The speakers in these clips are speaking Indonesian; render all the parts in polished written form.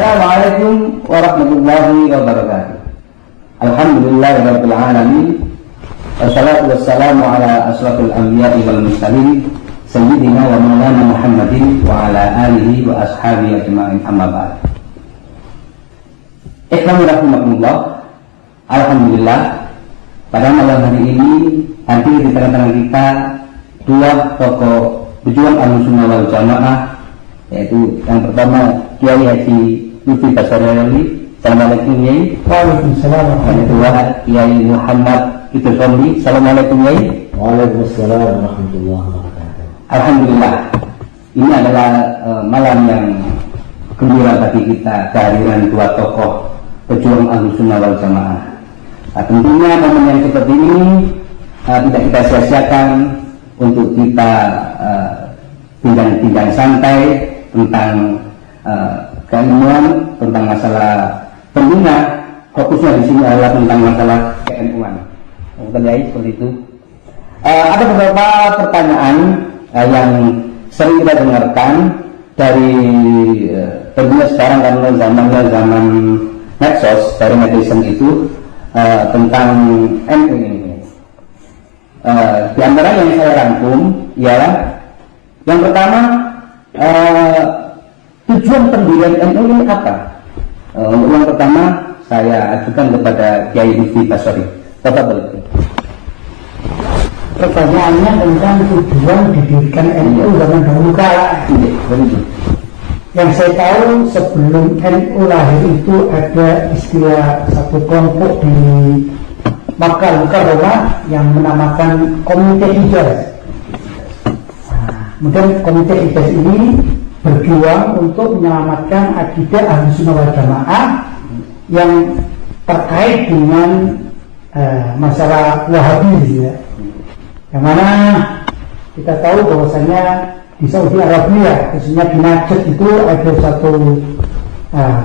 Assalamualaikum warahmatullahi wabarakatuh. Alhamdulillahirabbil alamin. Wassalatu wassalamu ala asrafil anbiya'i wal mursalin sayyidina wa maulana Muhammadin wa ala alihi wa ashabihi ajma'in, amma ba'd. Ikhwani rahimakumullah. Alhamdulillah, pada malam hari ini hadir di tengah-tengah kita dua tokoh pejuang Ahlussunnah wal Jamaah, yaitu yang pertama Kiai Haji Lutfi Basarali. Assalamualaikum Kiai. Waalaikumsalam. Yang kedua Kiai Muhammad Idris Romli. Assalamualaikum Kiai. Waalaikumsalam warahmatullahi wabarakatuh. Alhamdulillah, ini adalah malam yang gembira bagi kita, kehadiran dua tokoh pejuang Ahlussunnah wal Jamaah. Nah, tentunya momen yang seperti ini tidak kita sia-siakan untuk kita bincang-bincang santai tentang keilmuan, tentang masalah pembina. Fokusnya di sini adalah tentang masalah keilmuan. Betul ya, seperti itu. Ada beberapa pertanyaan yang sering kita dengarkan dari tentunya sekarang, karena zamannya zaman medsos, dari netizen itu tentang NU ini. Di antara yang saya rangkum ialah yang pertama, tujuan pendirian NU ini apa? Untuk yang pertama saya ajukan kepada Kiai Lutfi Basarali. Bapak boleh. Pertanyaannya tentang tujuan didirikan NU zaman dahulu kala. Yang saya tahu sebelum NU lahir itu ada istilah satu kelompok di Makkah Mukarramah yang menamakan Komite Hijaz. Kemudian Komite Hijaz ini berjuang untuk menyelamatkan akidah Ahlussunnah wal Jamaah yang terkait dengan masalah Wahabi, ya. Yang mana kita tahu bahwasanya di Saudi Arabia, khususnya di Najd itu ada satu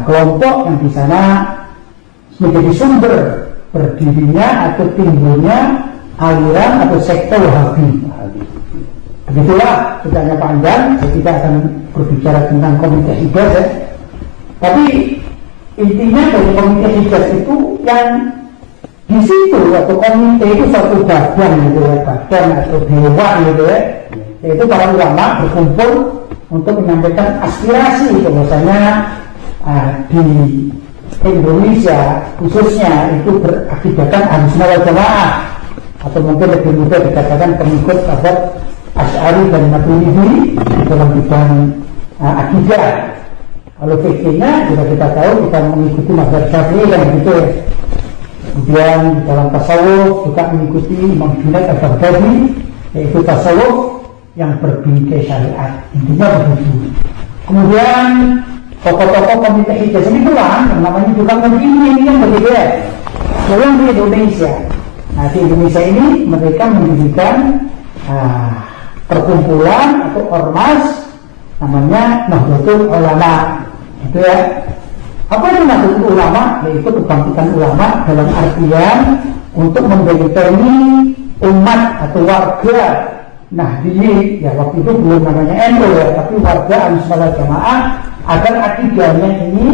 kelompok yang di sana menjadi sumber berdirinya atau timbulnya aliran atau sekte Wahabi. Begitulah, ceritanya panjang, saya tidak akan berbicara tentang Komite Hijaz, ya. Tapi intinya dari Komite Hijaz itu yang di situ atau komite itu satu badan gitu ya, badan atau dewan gitu ya, yaitu para ulama berkumpul untuk menyampaikan aspirasi bahwasanya di Indonesia khususnya itu berakibatkan Ahlussunnah wal Jamaah, atau mungkin lebih mudah dikatakan pengikut mazhab Asy'ari dan Maturidi dalam bidang akidah. Kalau fikihnya juga kita tahu kita mengikuti mazhab Syafi'i kan begitu ya. Kemudian di dalam tasawuf juga mengikuti Imam Junaid al-Baghdadi, yaitu tasawuf yang berbingkai syariat. Intinya begitu. Kemudian tokoh-tokoh Komite Hijaz ini pulang, yang namanya juga begini yang begitu ya. Pulang di Indonesia. Nah, di Indonesia ini mereka mendirikan perkumpulan atau ormas namanya Nahdlatul Ulama, itu ya. Apa itu Nahdlatul Ulama? Yaitu kebangkitan ulama dalam artian untuk membentengi umat atau warga Nahdliyin, ya waktu itu belum namanya NU ya, tapi warga Ahlussunnah wal Jamaah agar akidahnya ini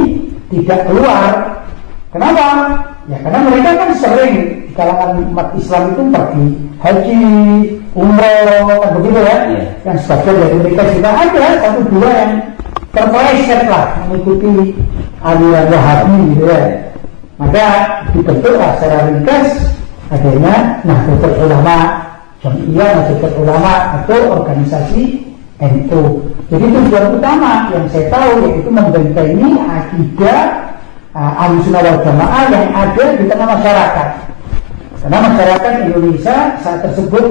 tidak keluar. Kenapa? Ya karena mereka kan sering di kalangan umat Islam itu pergi haji, umroh, kan begitu ya. Yang sebagian dari mereka juga ada satu dua yang terpeleset lah mengikuti aliran Wahabi gitu ya. Maka dibentuklah secara ringkas adanya Nahdlatul Ulama, Jam'iyah Nahdlatul Ulama atau organisasi NU. Jadi tujuan utama yang saya tahu yaitu membentengi akidah Ahlussunnah wal Jamaah yang ada di tengah masyarakat. Karena masyarakat Indonesia saat tersebut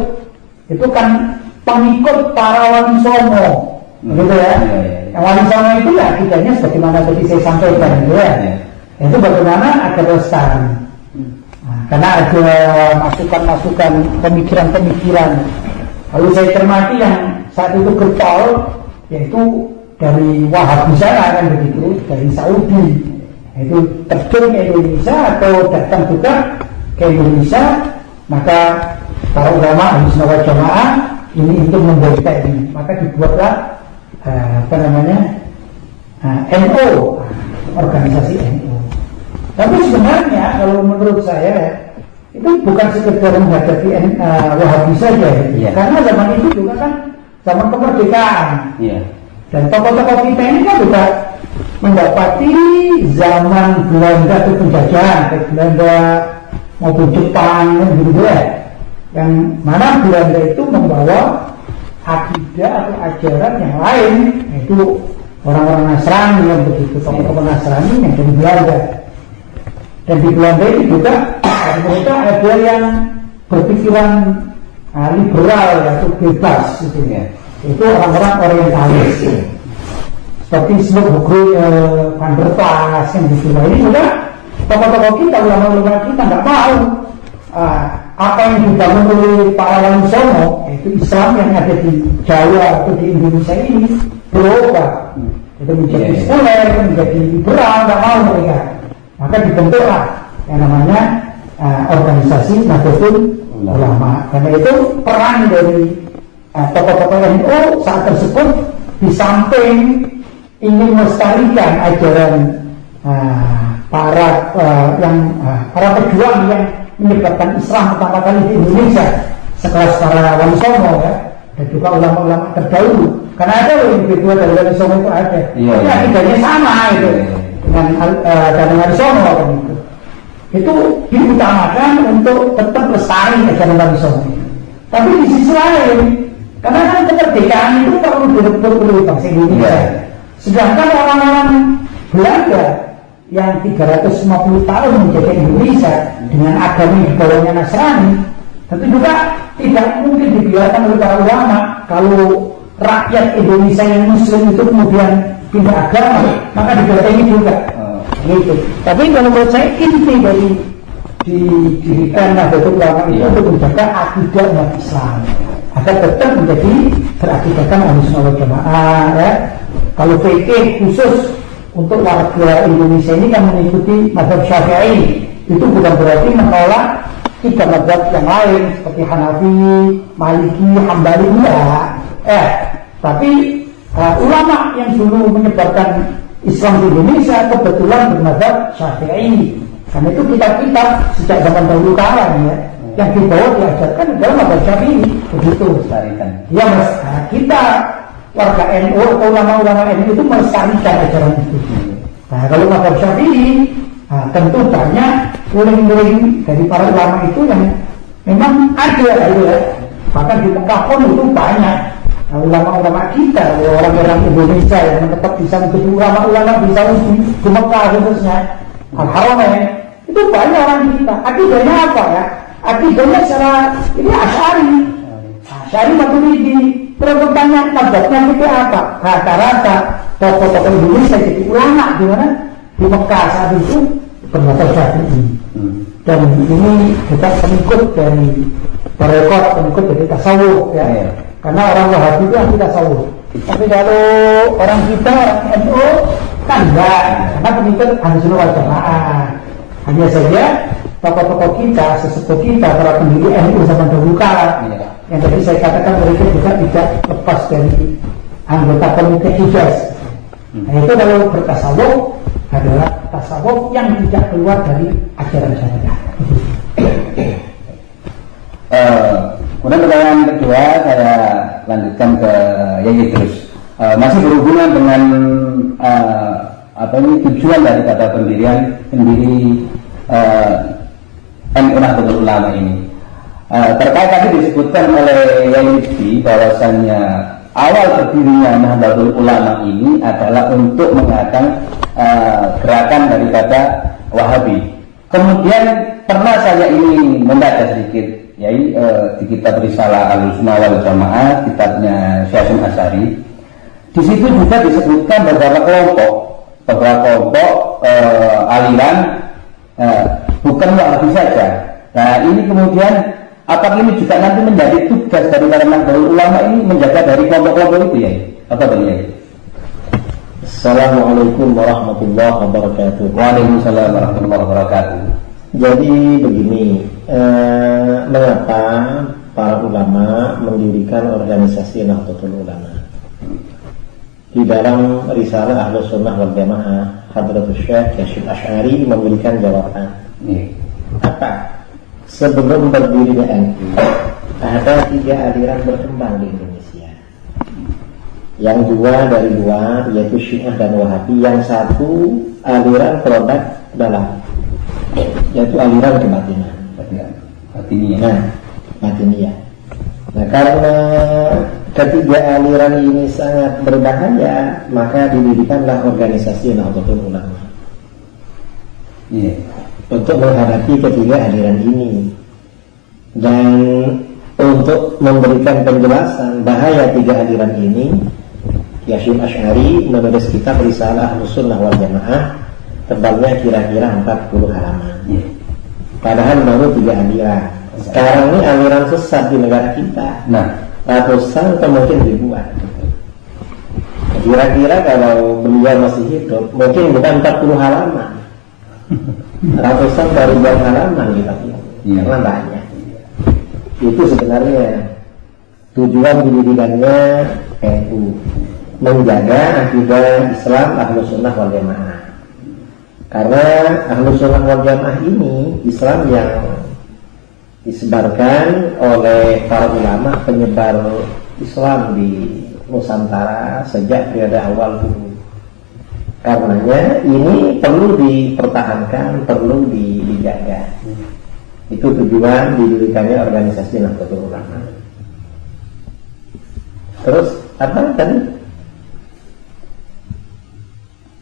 itu kan pengikut para wali songo, gitu ya. Yang wali songo itu ya akidahnya sebagaimana tadi saya sampaikan, gitu ya. Itu bagaimana agar lestari. Karena ada masukan-masukan, pemikiran-pemikiran. Lalu saya cermati yang saat itu getol, yaitu dari Wahabi sana kan begitu, dari Saudi. Itu terjun ke Indonesia atau datang juga ke Indonesia, maka para ulama Ahlussunnah wal Jamaah ini untuk memberikan ini, maka dibuatlah NU. organisasi NU. Tapi sebenarnya kalau menurut saya itu bukan sekedar menghadapi Wahabi saja ya. Karena zaman itu juga kan zaman kemerdekaan. Dan tokoh-tokoh kita ini kan juga mendapati zaman Belanda itu penjajahan, kayak Belanda maupun Jepang gitu ya. Yang mana Belanda itu membawa akidah atau ajaran yang lain, yaitu orang-orang Nasrani yang begitu, tokoh-tokoh Nasrani yang dari Belanda. Dan di Belanda itu juga mereka ada yang berpikiran liberal atau bebas gitu ya. Itu orang-orang orientalis seperti Slobodko, Van der Plas yang gitu. Ini juga tokoh-tokoh kita, ulama-ulama kita nggak mau apa yang dibangun oleh para Wali Songo, yaitu Islam yang ada di Jawa atau di Indonesia ini berubah. Itu menjadi sekuler, menjadi liberal, nggak mau mereka. Maka dibentuklah yang namanya organisasi Nahdlatul Ulama. Karena itu peran dari tokoh-tokoh NU saat tersebut di samping ingin melestarikan ajaran para pejuang yang menyebabkan Islam pertama kali di Indonesia, sekelas para Wali Songo ya, dan juga ulama-ulama terdahulu. Karena ada yang lebih tua dari Wali Songo itu ada. Tapi akidahnya sama itu dengan Wali Songo kan itu. Itu diutamakan untuk tetap lestari ajaran Wali Songo. Tapi di sisi lain, karena kan kemerdekaan itu perlu direbut oleh bangsa Indonesia. Sedangkan orang-orang Belanda yang 350 tahun menjaga Indonesia dengan agama yang dibawanya Nasrani, tentu juga tidak mungkin dibiarkan oleh para ulama kalau rakyat Indonesia yang Muslim itu kemudian pindah agama, maka dibatasi juga. Gitu. Tapi kalau menurut saya inti dari didirikan Nahdlatul Ulama itu untuk menjaga akidah umat Islam agar tetap menjadi berakidahkan Ahlussunnah wal Jamaah ya. Kalau fikih khusus untuk warga Indonesia ini yang mengikuti mazhab Syafi'i, itu bukan berarti menolak tiga mazhab yang lain seperti Hanafi, Maliki, Hambali tapi ulama yang dulu menyebarkan Islam di Indonesia kebetulan bermazhab Syafi'i. Karena itu kitab-kitab sejak zaman dahulu kala ya, yang dibawa diajarkan adalah mazhab Syafi'i begitu. Ya mas, kita warga NU atau ulama-ulama NU itu melestarikan ajaran itu. Nah kalau mazhab Syafi'i, tentu banyak murid-murid dari para ulama itu yang memang ada ya. Bahkan di Mekah pun itu banyak ulama-ulama kita, orang-orang Indonesia yang tetap bisa menjadi ulama-ulama di Saudi, di Mekah khususnya Al-Haramain, itu banyak orang kita. Akidahnya apa ya? Akidahnya secara ini Asy'ari Maturidi. Terus tanya mazhabnya itu apa? Rata-rata tokoh-tokoh Indonesia jadi ulama di mana? Di Mekah saat itu bermazhab Syafi'i. Dan ini kita pengikut dari tarekat, pengikut dari tasawuf ya. Karena orang Wahabi itu anti tasawuf. Tapi kalau orang kita NU kan enggak, karena pengikut Ahlussunnah wal Jamaah. Hanya saja tokoh-tokoh kita, sesepuh kita, para pendiri NU zaman dahulu kala, yang tadi saya katakan mereka juga tidak lepas dari anggota komite Hijaz. Nah itu kalau bertasawuf adalah tasawuf yang tidak keluar dari ajaran syariah. Kemudian pertanyaan kedua saya lanjutkan ke Yai terus. Masih berhubungan dengan tujuan daripada pendiri NU Nahdlatul Ulama ini. Terkait tadi disebutkan oleh Yai bahwasannya awal berdirinya Nahdlatul Ulama ini adalah untuk mengadang gerakan daripada Wahabi. Kemudian pernah saya ini membaca sedikit Yai di kitab Risalah Ahlussunnah wal Jamaah, kitabnya Syekh Hasyim Asy'ari. Di situ juga disebutkan beberapa kelompok aliran bukan Wahabi saja. Nah ini kemudian apakah ini juga nanti menjadi tugas dari para Nahdlatul Ulama ini menjaga dari kelompok-kelompok itu ya? Apa benar? Assalamualaikum warahmatullahi wabarakatuh. Waalaikumsalam warahmatullahi wabarakatuh. Jadi begini, mengapa para ulama mendirikan organisasi Nahdlatul Ulama? Di dalam Risalah Ahlussunnah wal Jamaah Hadratus Syekh Hasyim Asy'ari memberikan jawaban. Apa? Sebelum berdirinya NU, ada 3 aliran berkembang di Indonesia. Yang 2 dari luar, yaitu Syiah dan Wahabi. Yang 1 aliran produk dalam, yaitu aliran kebatinan. Batiniyah. Nah, karena ketiga aliran ini sangat berbahaya, maka didirikanlah organisasi Nahdlatul Ulama untuk menghadapi ketiga aliran ini. Dan untuk memberikan penjelasan bahaya 3 aliran ini, Hasyim Asy'ari menulis kitab Risalah Ahlus Sunnah wal Jamaah, tebalnya kira-kira 40 halaman. Padahal baru 3 aliran. Sekarang ini aliran sesat di negara kita. Ratusan atau mungkin ribuan. Kira-kira kalau beliau masih hidup, mungkin bukan 40 halaman, ratusan atau ribuan halaman kitabnya. Karena banyak. Itu sebenarnya tujuan didirikannya NU, menjaga akidah Islam Ahlus Sunnah wal Jamaah. Karena Ahlus Sunnah wal Jamaah ini Islam yang disebarkan oleh para ulama penyebar Islam di Nusantara sejak periode awal dulu. Karenanya ini perlu dipertahankan, perlu dijaga. Itu tujuan didirikannya organisasi Nahdlatul Ulama. Terus apa tadi?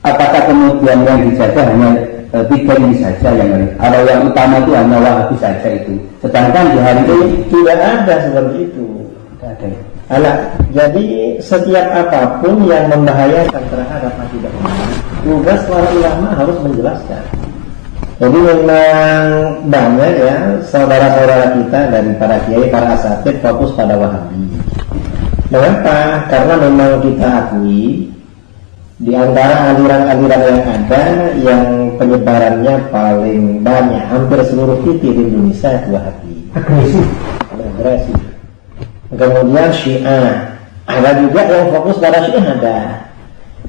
Apakah kemudian yang dijaga hanya 3 ini saja kalau yang utama itu hanya Wahabi saja itu, sedangkan di hari ini tidak ada seperti itu. Jadi setiap apapun yang membahayakan terhadap akidah umat, tugas para ulama harus menjelaskan. Jadi memang banyak ya saudara-saudara kita dari para kiai, para asatidz fokus pada Wahabi. Mengapa? Karena memang kita akui di antara aliran-aliran yang ada, yang penyebarannya paling banyak, hampir seluruh titik di Indonesia itu Wahabi. Agresif. Kemudian Syiah, ada juga yang fokus pada Syiah ada.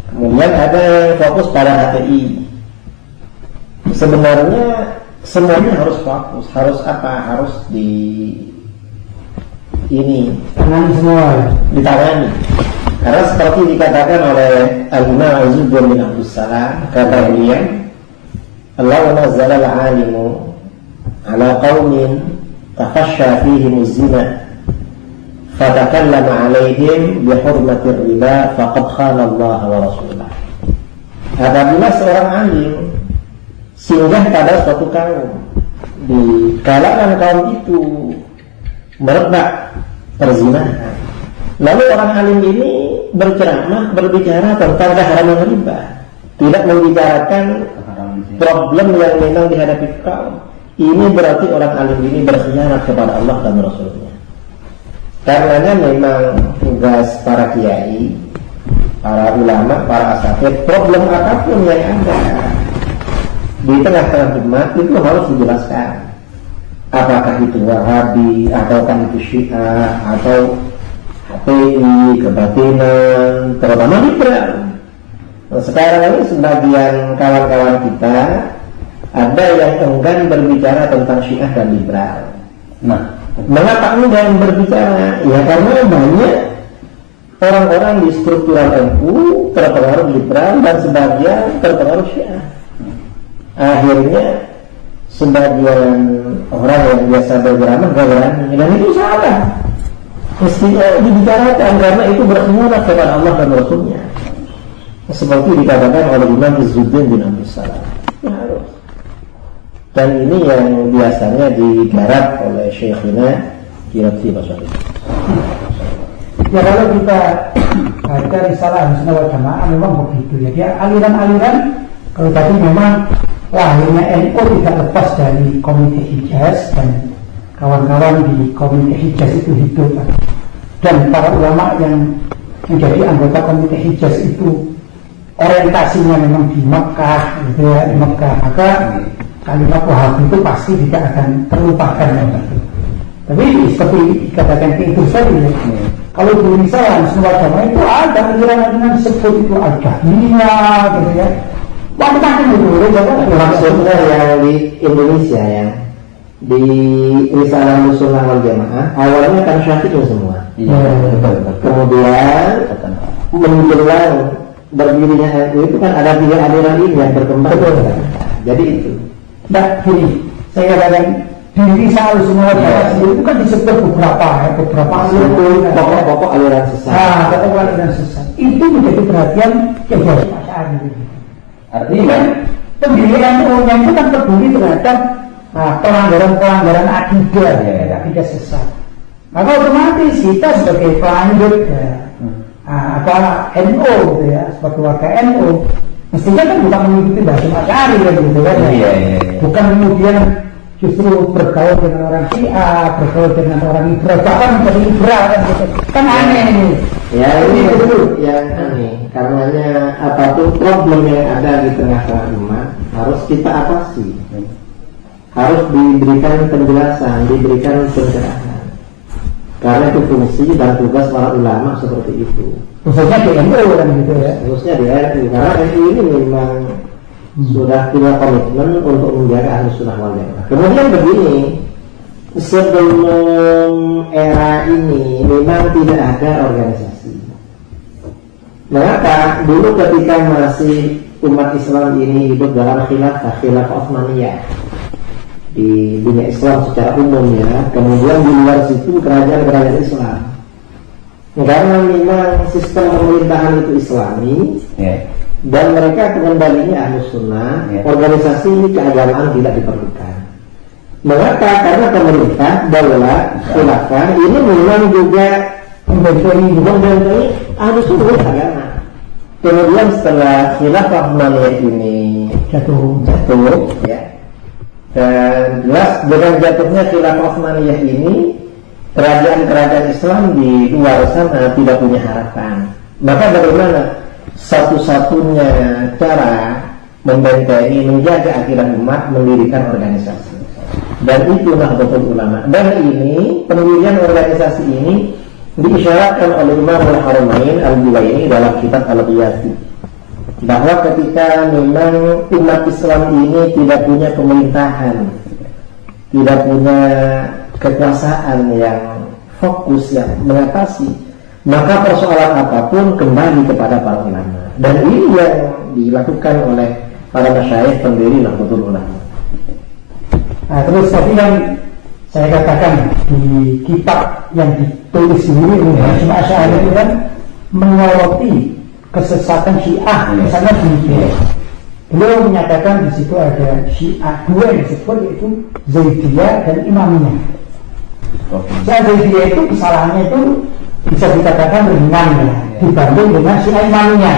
Kemudian ada yang fokus pada HTI. Sebenarnya semuanya harus fokus, harus apa? Harus ditangani semua, ditangani. Karena seperti dikatakan oleh Al-Imam Az-Zubair bin Abdus Salam, kata beliau, Allah nazzala al-alimu ala qaumin tafashsha fihim az-zina fatakallama alaihim bihurmatir riba faqad khana Allah wa rasulah. Apabila seorang alim singgah pada suatu kaum, di kalangan kaum itu merebak perzinahan, lalu orang alim ini berceramah, berbicara tentang keharaman riba, tidak membicarakan problem yang memang dihadapi kaum. Ini berarti orang alim ini berkhianat kepada Allah dan Rasulnya. Karenanya memang tugas para kiai, para ulama, para asatidz, problem apapun yang ada di tengah-tengah umat itu harus dijelaskan. Apakah itu Wahabi, ataukah itu Syiah, atau HTI, kebatinan, terutama liberal. Nah, sekarang ini sebagian kawan-kawan kita ada yang enggan berbicara tentang Syiah dan liberal. Mengapa enggan berbicara? Ya karena banyak orang-orang di struktural NU terpengaruh liberal dan sebagian terpengaruh Syiah. Akhirnya sebagian orang yang biasa berceramah gak berani, dan itu salah. Mestinya dibicarakan karena itu berkhianat kepada Allah dan Rasulnya. Seperti dikatakan oleh Imam Az-Zubair bin Abdus Salam. Harus. Dan ini yang biasanya digarap oleh Syekhina Kirati Basari. Ya kalau kita baca Risalah Ahlus Sunnah wal Jamaah memang begitu ya. Dia aliran-aliran, kalau tadi memang lahirnya NU tidak lepas dari Komite Hijaz dan kawan-kawan di Komite Hijaz itu hidup, dan para ulama yang menjadi anggota Komite Hijaz itu orientasinya memang di Mekah, gitu ya, di Mekah, maka kalimat Wahabi itu pasti tidak akan terlupakan. Tapi seperti dikatakan itu tadi ya, kalau di Risalah Ahlus Sunnah wal Jamaah itu ada aliran-aliran disebut itu Al-Jahmiyah, gitu ya. Macam-macam itu. Maksudnya yang di Indonesia ya, di Risalah Sunnah wal Jamaah awalnya kan Syafi'i semua. Iya, betul. Kemudian menjelang berdirinya NU itu kan ada 3 aliran ini yang berkembang. Betul. Jadi itu. Nah, gini, saya katakan diri saya semua itu kan disebut beberapa aliran. Pokok-pokok aliran sesat. Nah, pokok aliran sesat. Itu menjadi perhatian yang harus masyarakat. Artinya pendirian NU-nya itu kan peduli terhadap pelanggaran akidah, akidah sesat. Maka otomatis kita sebagai pelanjut NU gitu ya, sebagai warga NU mestinya kan bukan mengikuti Hasyim Asy'ari kan gitu kan. Iya. Bukan kemudian justru bergaul dengan orang Syiah, bergaul dengan orang Ibra, bahkan menjadi Ibra kan gitu. Kan aneh ini. Ya ini dulu yang aneh. Karenanya apapun problem yang ada di tengah-tengah umat harus kita atasi. Harus diberikan penjelasan, diberikan pencerahan. Karena itu fungsi dan tugas para ulama seperti itu. Khususnya di NU kan gitu ya. Khususnya di NU, karena NU ini memang sudah punya komitmen untuk menjaga Ahlus Sunnah wal Jamaah. Kemudian begini, sebelum era ini memang tidak ada organisasi. Mengapa? Dulu ketika masih umat Islam ini hidup dalam khilafah Utsmaniyah di dunia Islam secara umum ya, kemudian di luar situ kerajaan-kerajaan Islam. Karena memang sistem pemerintahan itu Islami, dan mereka kembalinya Ahlus Sunnah, organisasi keagamaan tidak diperlukan. Mengapa? Karena pemerintah, daulah, khilafah ini memang juga membentuk Ahlus Sunnah agama. Kemudian setelah khilafah Utsmaniyah ini jatuh, ya. Dan jelas dengan jatuhnya khilafah Utsmaniyah ini, kerajaan-kerajaan Islam di luar sana tidak punya harapan. Maka bagaimana? Satu-satunya cara membentengi, menjaga akidah umat, mendirikan organisasi. Dan itu Nahdlatul Ulama. Dan ini, pendirian organisasi ini diisyaratkan oleh Imam Al-Haramain Al-Juwaini dalam kitab Al-Qiyasi, bahwa ketika memang umat Islam ini tidak punya pemerintahan, tidak punya kekuasaan yang fokus, yang mengatasi, maka persoalan apapun kembali kepada para ulama. Dan ini yang dilakukan oleh para masyayikh pendiri Nahdlatul Ulama. Nah, terus tadi yang saya katakan di kitab yang ditulis sendiri oleh Hasyim Asy'ari itu kan menyoroti kesesatan Syiah, misalnya di beliau menyatakan di situ ada Syiah dua yang disebut, yaitu Zaidiyah dan Imamiyah. Zaidiyah itu kesalahannya itu bisa dikatakan ringan ya, dibanding dengan Syiah Imamiyah.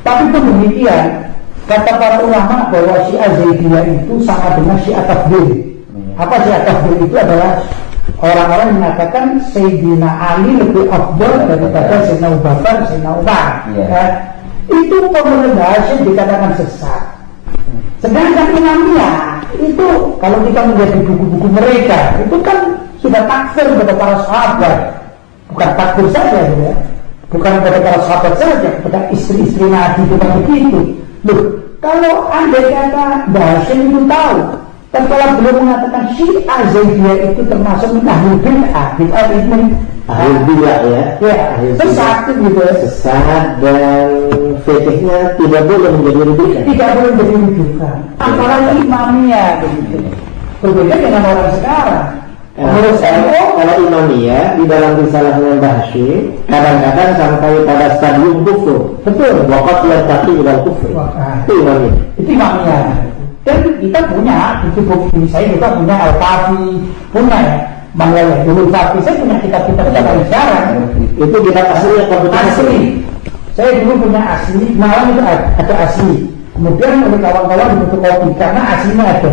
Tapi pun demikian, kata para ulama bahwa Syiah Zaidiyah itu sama dengan Syiah Tafdhil. Apa Syiah Tafdhil itu adalah orang-orang yang mengatakan Sayyidina Ali lebih afdal daripada Sayyidina Abu Bakar, Sayyidina Umar. Itu pemerintah Hasyim dikatakan sesat. Sedangkan Imamiyah itu kalau kita melihat di buku-buku mereka itu kan sudah takfir kepada para sahabat. Bukan takfir saja ya, bukan kepada para sahabat saja, kepada istri-istri Nabi juga begitu. Loh, kalau andai kata Hasyim itu tahu, dan kalau beliau mengatakan Syiah Zaidiyah itu termasuk ahlul bid'ah, bid'ah itu ahlul bid'ah ya, sesat gitu ya, sesat, dan fikihnya tidak boleh menjadi rujukan, tidak boleh menjadi rujukan. Apalagi Imamiyah begitu, berbeda dengan orang sekarang. Menurut saya, kalau Imamiyah di dalam risalahnya Mbah Hasyim kadang-kadang sampai pada stadium kufur. Betul. Waqat yartaqi ilal kufur. Itu Imamiyah. Itu Imamiyah. Dan kita punya buku-buku, saya juga punya Al-Kafi, punya ya, Manwaya dulu Kafi, saya punya kitab-kitab dari sekarang. Itu kitab aslinya komputer asli. Saya dulu punya asli, malah itu ada asli. Kemudian oleh kawan-kawan fotokopi karena aslinya ada.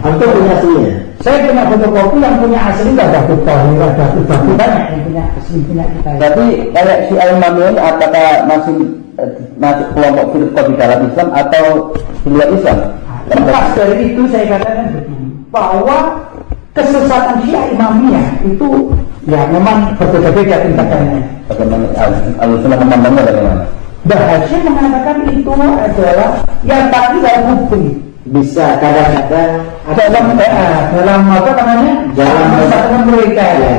Antum punya aslinya? Saya punya fotokopi yang punya asli, ada Bukhari, ada Bukhari, banyak yang punya asli, punya kita. Tapi kayak si Al-Mamuni apakah masuk kelompok firqah di dalam Islam atau di luar Islam? Lepas dari itu saya katakan begini, bahwa kesesatan Syiah Imamiyah itu ya memang berbeda-beda tingkatannya. Bagaimana Al-Sunnah memandangnya bagaimana? Mbah Hashim mengatakan itu adalah yang tadi dalam bukti. Bisa kadang-kadang dalam apa namanya? Dalam kesatuan mereka. Ya.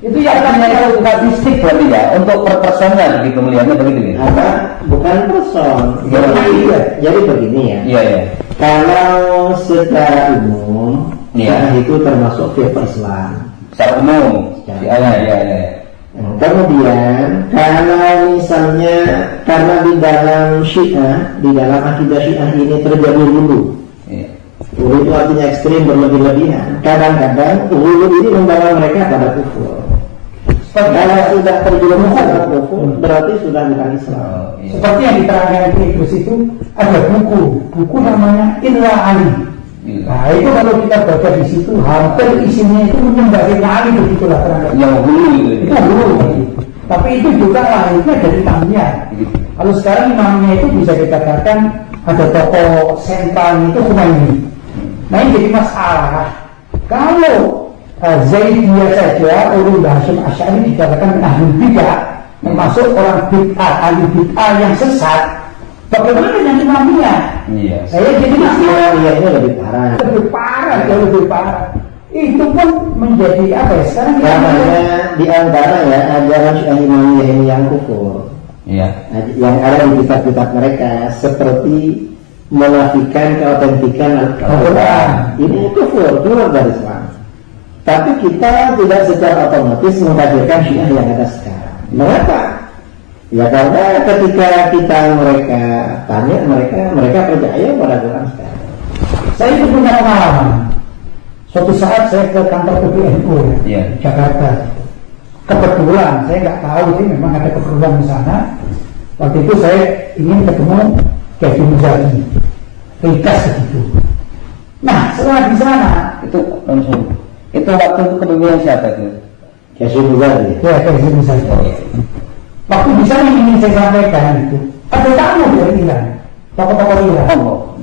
Itu yang namanya statistik berarti ya, untuk per personnya begitu melihatnya begitu ya. Apa? Bukan person. Jadi begini ya. Iya ya. Kalau secara umum, Iya. itu termasuk fiqh Islam. Secara umum. Secara Ya. Kemudian kalau misalnya karena di dalam Syiah, di dalam akidah Syiah ini terjadi hulu. Iya. Hulu itu artinya ekstrim, berlebih-lebihan. Kadang-kadang hulu ini membawa mereka pada kufur. Kalau sudah terjerumus pada kufur, berarti sudah bukan Islam. Iya. Seperti yang diterangkan di Idrus itu ada buku namanya Illa Ali. Nah itu kalau kita baca di situ hampir isinya itu menyembah Ali, begitulah terangkan. Yang hulu Itu dulu. Tapi itu juga lahirnya dari Tamiya. Kalau sekarang imamnya itu bisa dikatakan ada tokoh sentral itu Khomeini. Nah ini jadi masalah. Kalau Zaidiyah saja Ulul Hashim Asy'ari dikatakan ahli bid'ah, termasuk orang bid'ah, ahli bid'ah yang sesat. Bagaimana dengan imamnya? Iya. Saya jadi masalah. Iya, ini lebih parah. Jauh lebih parah. Itu pun menjadi apa ya? Sekarang Namanya di antara ya ajaran Syiah Imamiyah ini yang kufur. Iya. Yang ada di kitab-kitab mereka seperti menafikan keautentikan Al-Quran. Ini kufur, keluar dari Islam. Tapi kita tidak secara otomatis mengkafirkan Syiah yang ada sekarang. Mengapa? Ya karena ketika kita mereka tanya mereka percaya pada Quran sekarang. Saya itu punya pengalaman. Suatu saat saya ke kantor PBNU Iya. Jakarta. Kebetulan saya nggak tahu sih, memang ada keperluan di sana. Waktu itu saya ingin ketemu Kevin Muzaki, ringkas begitu. Nah setelah di sana itu waktu itu kepemimpinan siapa itu? Kevin Muzaki. ya Kevin Muzaki. Waktu di sana ingin saya sampaikan itu ada tamu dari Iran, tokoh-tokoh Iran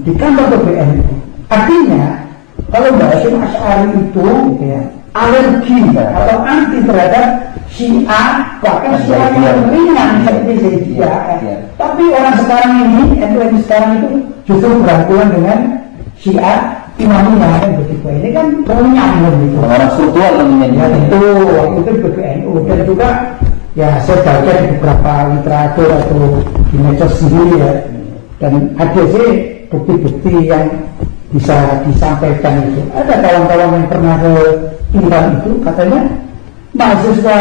di kantor PBNU. Artinya kalau Mbah Hashim Asy'ari itu gitu ya, alergi atau anti terhadap Syiah, bahkan Syiah yang ringan seperti Zaidiyah. Tapi orang sekarang ini, NU sekarang itu justru berangkulan dengan Syiah Imamiyah kan begitu. Ini kan runyam begitu. Orang struktural namanya. Ya tentu waktu itu PBNU dan juga ya saya baca di beberapa literatur atau di medsos sendiri ya, dan ada sih bukti-bukti yang bisa disampaikan itu. Ada kawan-kawan yang pernah ke Iran itu katanya mahasiswa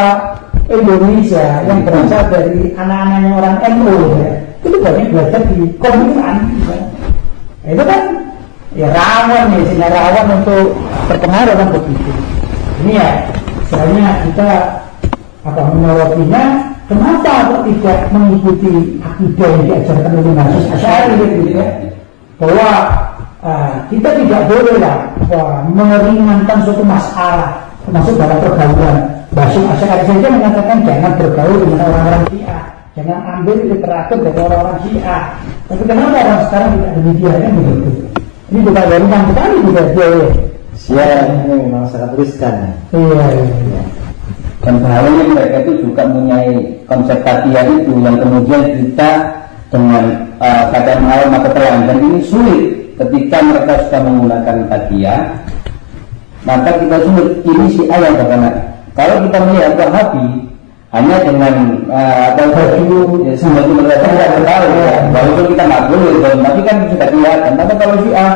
Indonesia yang berasal dari anak-anaknya orang NU ya, itu banyak belajar di Iran ya. Itu kan ya rawan ya, sehingga rawan untuk terpengaruh kan begitu. Ini ya misalnya kita menyorotnya, kenapa kok tidak mengikuti akidah yang diajarkan oleh Mbah Hashim Asy'ari gitu ya, bahwa kita tidak boleh lah meringankan suatu masalah termasuk dalam pergaulan. Mbah Hashim Asy'ari saja mengatakan jangan bergaul dengan orang-orang Syiah, jangan ambil literatur dari orang-orang Syiah. Tapi kenapa orang sekarang tidak demikian begitu? Ini juga gampang sekali juga dia. Syiah ini memang sangat riskan. Iya. Dan bahayanya mereka itu juga mempunyai konsep kajian itu yang kemudian kita dengan keadaan awal maka terangkan ini sulit ketika mereka sudah menggunakan kajian, maka kita sulit ini si ayat karena kalau kita melihat Wahabi hanya dengan baju semacam mereka tidak tahu ya, walaupun kita nggak boleh, tapi kan sudah kelihatan. Tapi kalau Syiah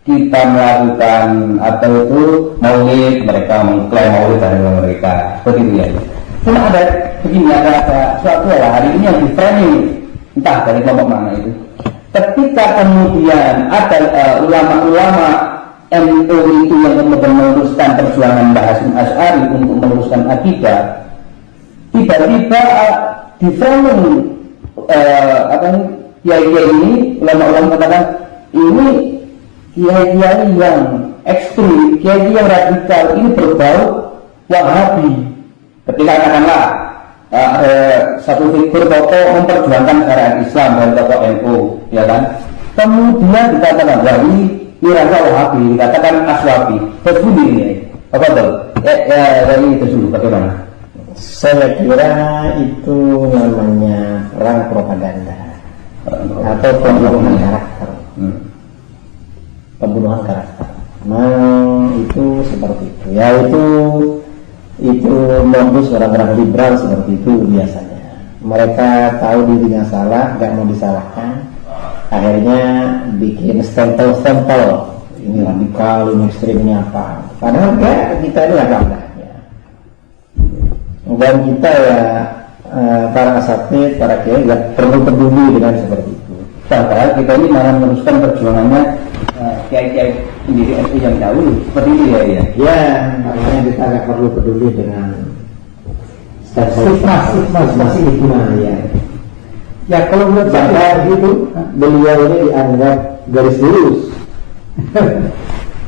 kita melakukan atau itu maulid, mereka mengklaim maulid dari mereka seperti itu ya. Cuma ada begini, ada suatu hari ini yang di framing entah dari kelompok mana itu. Ketika kemudian ada ulama-ulama NU itu yang kemudian meluruskan perjuangan Mbah Hashim Asy'ari untuk meluruskan akidah, tiba-tiba di framing kiai-kiai ini, ulama-ulama katakan ini kiai-kiai yang ekstrim, kiai-kiai yang radikal, ini berbau Wahabi. Ketika katakanlah satu figur tokoh memperjuangkan syariat Islam dari tokoh NU, ya kan? Kemudian dikatakan bahwa ini rasa Wahabi, dikatakan Aswabi. Terus ini apa tuh? Ini terus bagaimana? Saya kira itu namanya perang propaganda atau pembunuhan karakter. Pembunuhan karakter. Itu seperti itu. Ya itu modus orang-orang liberal seperti itu biasanya. Mereka tahu dirinya salah, nggak mau disalahkan, akhirnya bikin stempel-stempel. Ini radikal, ini ekstrim, ini apa. Padahal ya kita ini agak ya. Dan kita ya para asatid, para kiai nggak perlu peduli dengan seperti itu. Padahal kita ini malah meneruskan perjuangannya kiai-kiai sendiri NU yang dahulu seperti itu ya. Ya, makanya kita nggak perlu peduli dengan stigma itu. Ya. Ya kalau menurut saya begitu, Beliau ini dianggap garis lurus.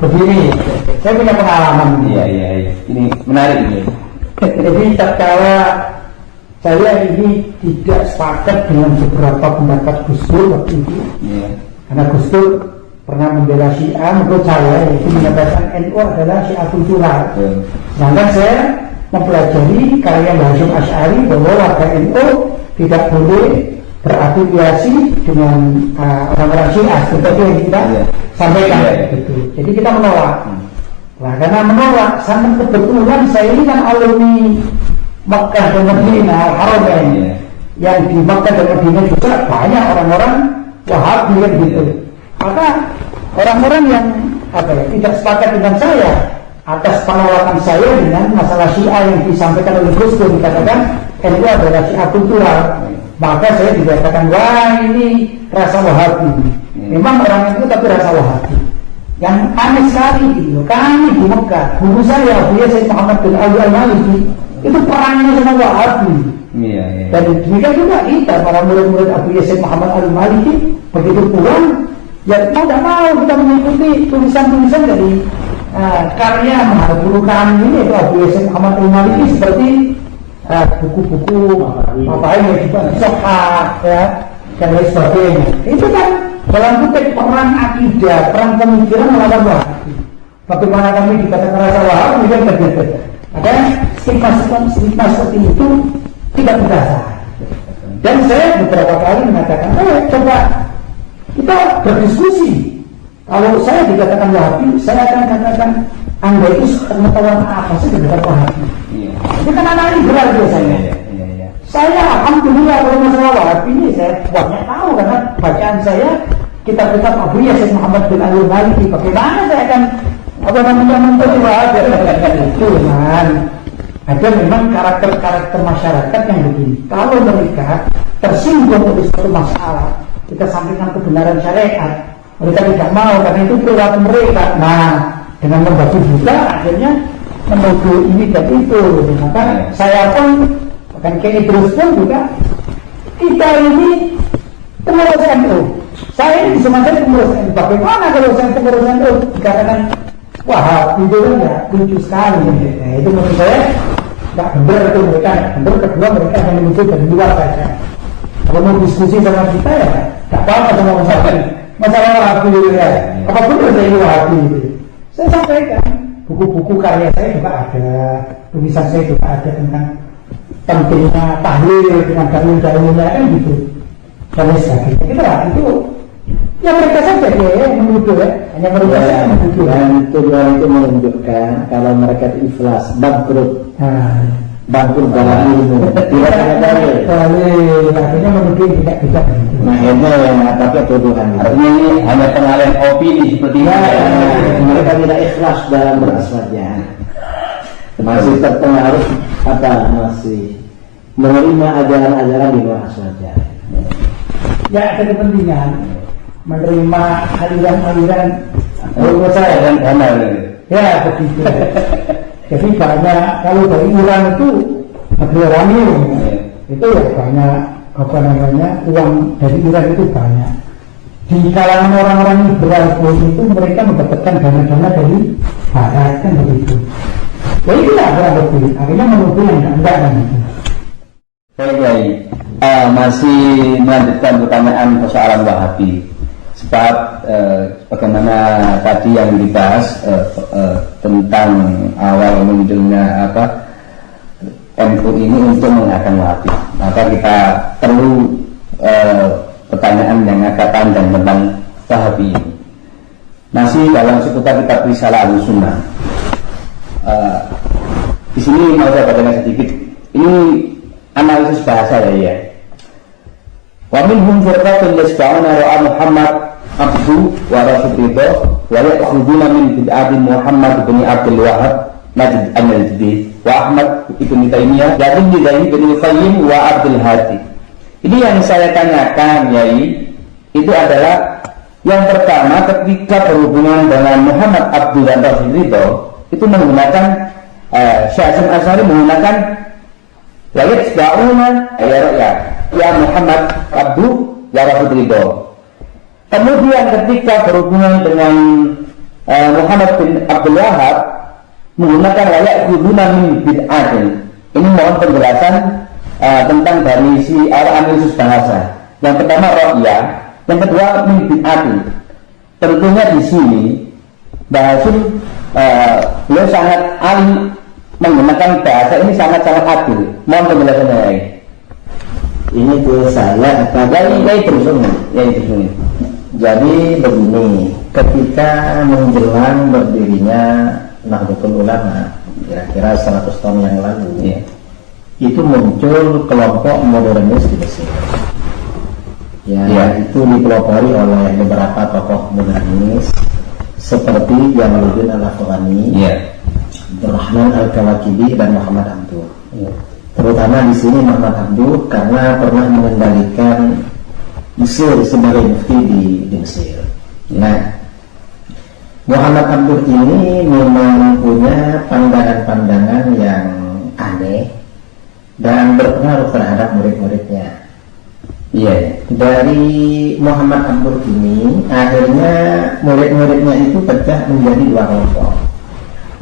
begini, saya punya pengalaman. Iya. Ini menarik ini. Jadi tatkala saya ini tidak sepakat dengan beberapa pendapat Gus Dur waktu itu. Iya. Karena Gus Dur pernah membela Syiah, menurut saya itu menyatakan NU adalah Syiah kultural. Sedangkan saya mempelajari karya Mbah Hasyim Asy'ari bahwa warga NU tidak boleh berafiliasi dengan orang-orang Syiah seperti yang kita sampaikan. Gitu. Jadi kita menolak. Nah, karena menolak, sangat kebetulan saya ini kan alumni Makkah dan Madinah, Haramain. Yang di Makkah dan Madinah juga banyak orang-orang Wahabi kan gitu. Maka orang-orang yang tidak sepakat dengan saya atas penolakan saya dengan masalah Syiah yang disampaikan oleh Gus Dur, dikatakan NU adalah Syiah kultural, maka saya dikatakan wah ini rasa Wahabi. Memang orang itu tapi rasa Wahabi. Yang aneh sekali gitu, kami di Mekah, guru saya Buya Sayyid Muhammad bin Ali Al-Maliki itu perangnya sama Wahabi. Iya. Dan demikian juga kita para murid-murid Abu Yasin Muhammad Al-Maliki begitu pulang, ya mau tidak mau kita mengikuti tulisan-tulisan dari karya mahaguru kami ini, itu Abu Yasin Muhammad Al-Maliki, seperti buku-buku apa yang juga Sohah ya dan lain sebagainya. Itu kan dalam kutip perang akidah, perang pemikiran melawan Wahabi. Bagaimana kami dikatakan rasa Wahabi kan berbeda. Ada stigma seperti itu tidak berdasar. Dan saya beberapa kali mengatakan, coba kita berdiskusi. Kalau saya dikatakan Wahabi, saya akan katakan Anda itu pengetahuan apa sih terhadap Wahabi? Itu kan anak liberal biasanya. Saya alhamdulillah kalau masalah Wahabi ini saya banyak tahu karena bacaan saya kitab-kitab Abu Yasin Muhammad bin Ali Maliki. Bagaimana saya akan menentukan Wahabi? Itu kan. Ada memang karakter-karakter masyarakat yang begini. Kalau mereka tersinggung oleh suatu masalah, kita sampaikan kebenaran syariat, mereka tidak mau karena itu perilaku mereka. Nah, dengan membagi buta akhirnya menuduh ini dan itu. Maka saya pun bahkan Kiai Idrus pun juga kita ini pengurus NU. Saya ini semacam pengurus NU. Bagaimana kalau saya pengurus NU dikatakan Wahabi itu kan ya lucu sekali. Nah, itu menurut saya tidak benar itu mereka. Benar kedua mereka hanya menuju dari luar saja. Kalau mau diskusi sama kita ya tidak apa-apa sama masalah Wahabi itu ya. Apa benar saya ini Wahabi itu? Saya sampaikan buku-buku karya saya juga ada, tulisan saya juga ada tentang pentingnya tahlil dengan dalil-dalilnya kan gitu. Dan sebagainya. Kita itu ya mereka saja ya menuduh ya, hanya mereka saja menuduh. Dan tuduhan itu menunjukkan kalau mereka itu ikhlas, bangkrut, bangkrut dalam ilmu, tidak ada dalil. Akhirnya menuduh tidak bisa. Nah ini yang pakai tuduhan. Artinya ini hanya pengalihan opini seperti itu. Mereka tidak ikhlas dalam beraswadnya, masih terpengaruh masih menerima ajaran-ajaran di luar aswadnya. Ya ada kepentingan menerima aliran-aliran kalau saya dan amal. Ya begitu. Jadi banyak kalau dari Iran itu uranium itu ya banyak uang dari Iran itu banyak. Di kalangan orang-orang liberal pun itu mereka mendapatkan dana-dana dari barat kan begitu. Jadi tidak kurang lebih. Akhirnya menuduh yang enggak kan itu. Baik, masih melanjutkan pertanyaan persoalan Wahabi. Sebab bagaimana tadi yang dibahas tentang awal munculnya NU ini untuk mengakan Wahabi. Maka kita perlu pertanyaan yang agak panjang tentang Wahabi ini. Masih dalam seputar kitab Risalah Ahlussunnah. Di sini mau saya bacakan sedikit. Ini analisis bahasa ya. Wa minhum firqatun yasba'una ra'a Muhammad abdu wa rasulullah wa ya'khuduna min bid'ati Muhammad bin Abdul Wahhab Najd an-Najdi wa Ahmad ibn Taimiyah dan bin Qayyim wa Abdul Hadi. Ini yang saya tanyakan Yai, itu adalah yang pertama ketika berhubungan dengan Muhammad Abdul dan Rasulullah itu menggunakan Syekh Hasyim Asy'ari menggunakan wa yasba'una ya Muhammad Abdu wa Rasulullah. Kemudian ketika berhubungan dengan Muhammad bin Abdul Wahhab menggunakan layak hubungan min bid'atin. Ini mohon penjelasan tentang dari si analisis bahasa. Yang pertama ro'ya, yang kedua min bid'atin. Tentunya di sini bahasa beliau sangat alim menggunakan bahasa ini sangat-sangat adil. Mohon penjelasannya ya. Ini ke saya terus. Jadi begini, ketika menjelang berdirinya Nahdlatul Ulama kira-kira 100 tahun yang lalu, itu muncul kelompok modernis di Mesir. Itu dipelopori oleh beberapa tokoh modernis seperti Jamaluddin Al-Afghani, Abdurrahman Al-Kawakibi dan Muhammad Abduh. Terutama di sini Muhammad Abduh karena pernah mengendalikan Mesir sebagai mufti di Mesir. Nah, Muhammad Abduh ini memang punya pandangan-pandangan yang aneh dan berpengaruh terhadap murid-muridnya. Dari Muhammad Abduh ini akhirnya murid-muridnya itu pecah menjadi dua kelompok.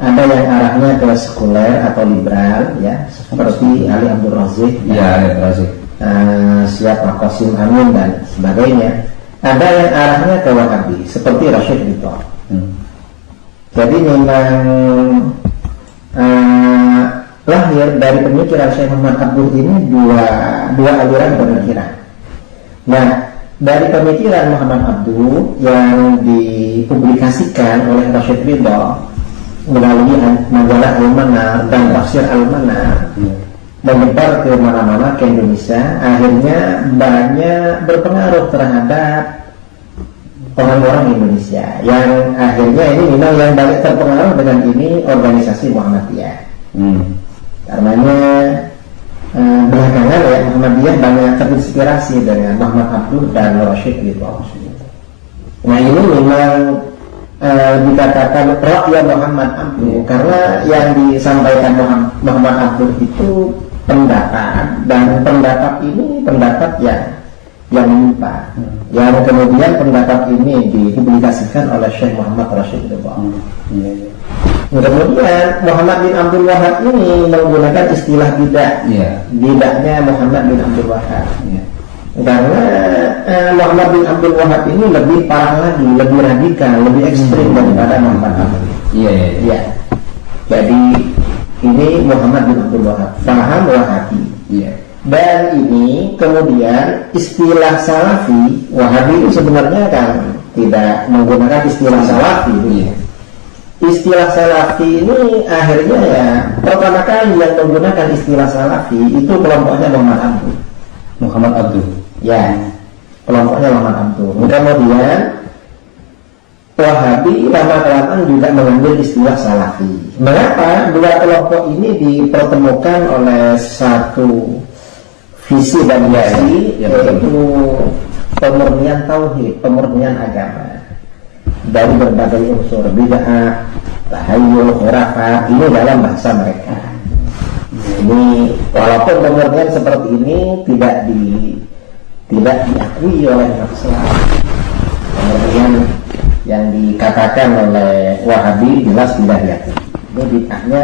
Ada yang arahnya ke sekuler atau liberal, seperti Ali Abdul Razik, siapa Qasim Amin dan sebagainya. Ada yang arahnya ke Wahabi seperti Rashid Ridho. Jadi memang lahir dari pemikiran Syekh Muhammad Abduh ini dua aliran pemikiran. Nah, dari pemikiran Muhammad Abduh yang dipublikasikan oleh Rashid Ridho melalui majalah Al-Manar dan tafsir Al-Manar, menyebar ke mana-mana ke Indonesia, akhirnya banyak berpengaruh terhadap orang-orang Indonesia. Yang akhirnya ini memang yang banyak terpengaruh dengan ini organisasi Muhammadiyah. Karenanya belakangan Muhammadiyah banyak terinspirasi dengan Muhammad Abduh dan Rashid Ridho. Nah, ini memang dikatakan rakyat Muhammad Abduh karena yang disampaikan Muhammad Abduh itu pendapat, dan pendapat ini pendapat yang menyimpang, yang kemudian pendapat ini dipublikasikan oleh Syekh Muhammad Rashid Ridho. Kemudian Muhammad bin Abdul Wahhab ini menggunakan istilah bidah, bidahnya Muhammad bin Abdul Wahhab. Karena Muhammad bin Abdul Wahhab ini lebih parah lagi, lebih radikal, lebih ekstrim daripada Muhammad Abduh. Jadi ini Muhammad bin Abdul Wahhab, paham Wahabi. Dan ini kemudian istilah Salafi, Wahabi itu sebenarnya kan tidak menggunakan istilah Salafi. Istilah Salafi ini akhirnya pertama kali yang menggunakan istilah Salafi itu kelompoknya Muhammad Abduh. Kelompoknya Muhammad Abduh. Kemudian Wahabi lama-kelamaan juga mengambil istilah Salafi. Mengapa dua kelompok ini dipertemukan oleh satu visi dan misi, yaitu pemurnian tauhid, pemurnian agama dari berbagai unsur bid'ah, tahayyul, khurafat, ini dalam bahasa mereka. Ini walaupun pemurnian seperti ini tidak diakui oleh Islam. Pemurnian yang dikatakan oleh Wahabi jelas tidak diakui. Ini bid'ahnya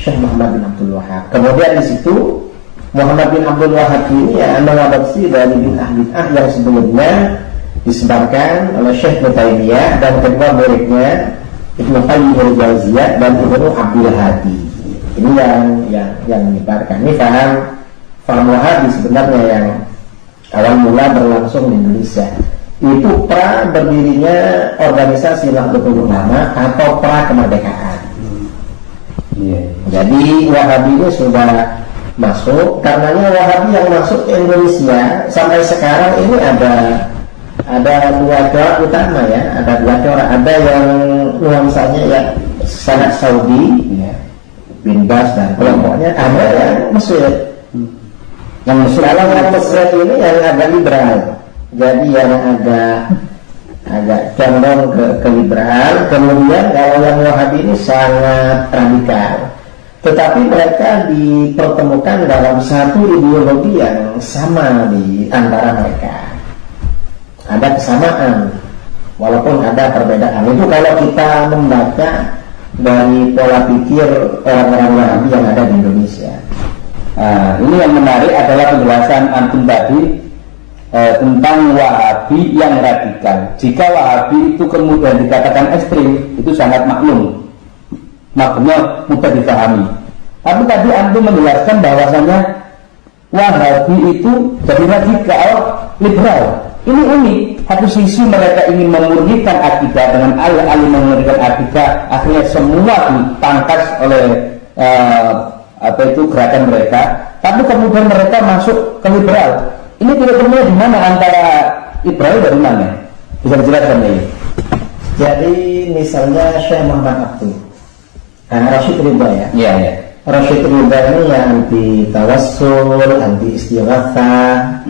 Syekh Muhammad bin Abdul Wahhab. Kemudian di situ Muhammad bin Abdul Wahhab ini mengadopsi dari bid'ah yang sebelumnya disebarkan oleh Syekh Taimiyah dan kedua muridnya Ibnu Qayyim al-Jauziyah dan Ibnu Abdul Hadi. Ini yang menyebarkan. Ini paham Wahabi sebenarnya yang awal mula berlangsung di Indonesia. Itu pra berdirinya organisasi Nahdlatul Ulama atau pra kemerdekaan. Jadi Wahabi ini sudah masuk, karenanya Wahabi yang masuk ke Indonesia sampai sekarang ini ada dua corak utama ya, ada dua corak. Ada yang nuansanya ya sangat Saudi, bin Bas dan kelompoknya, ada yang Mesir. Yang Mesir, kalau yang Mesir ini yang agak liberal, jadi yang agak condong ke liberal. Kemudian kalau yang Wahabi ini sangat radikal, tetapi mereka dipertemukan dalam satu ideologi yang sama di antara mereka. Ada kesamaan walaupun ada perbedaan. Itu kalau kita membaca dari pola pikir orang-orang Wahabi yang ada di Indonesia. Ini yang menarik adalah penjelasan antum tadi tentang Wahabi yang radikal. Jika Wahabi itu kemudian dikatakan ekstrim, itu sangat maklumnya mudah dipahami. Tapi tadi antum menjelaskan bahwasanya Wahabi itu jadi radikal liberal. Ini unik. Satu sisi mereka ingin memurnikan akidah dengan alih-alih memurnikan akidah, akhirnya semua dipangkas oleh gerakan mereka. Tapi kemudian mereka masuk ke liberal. Ini tidak di mana antara liberal dari mana? Bisa dijelaskan ini? Jadi misalnya Syekh Muhammad Abdul, Rashid Ridha ya. Iya. Rashid Ridha ini yang anti tawassul, anti istighatsah,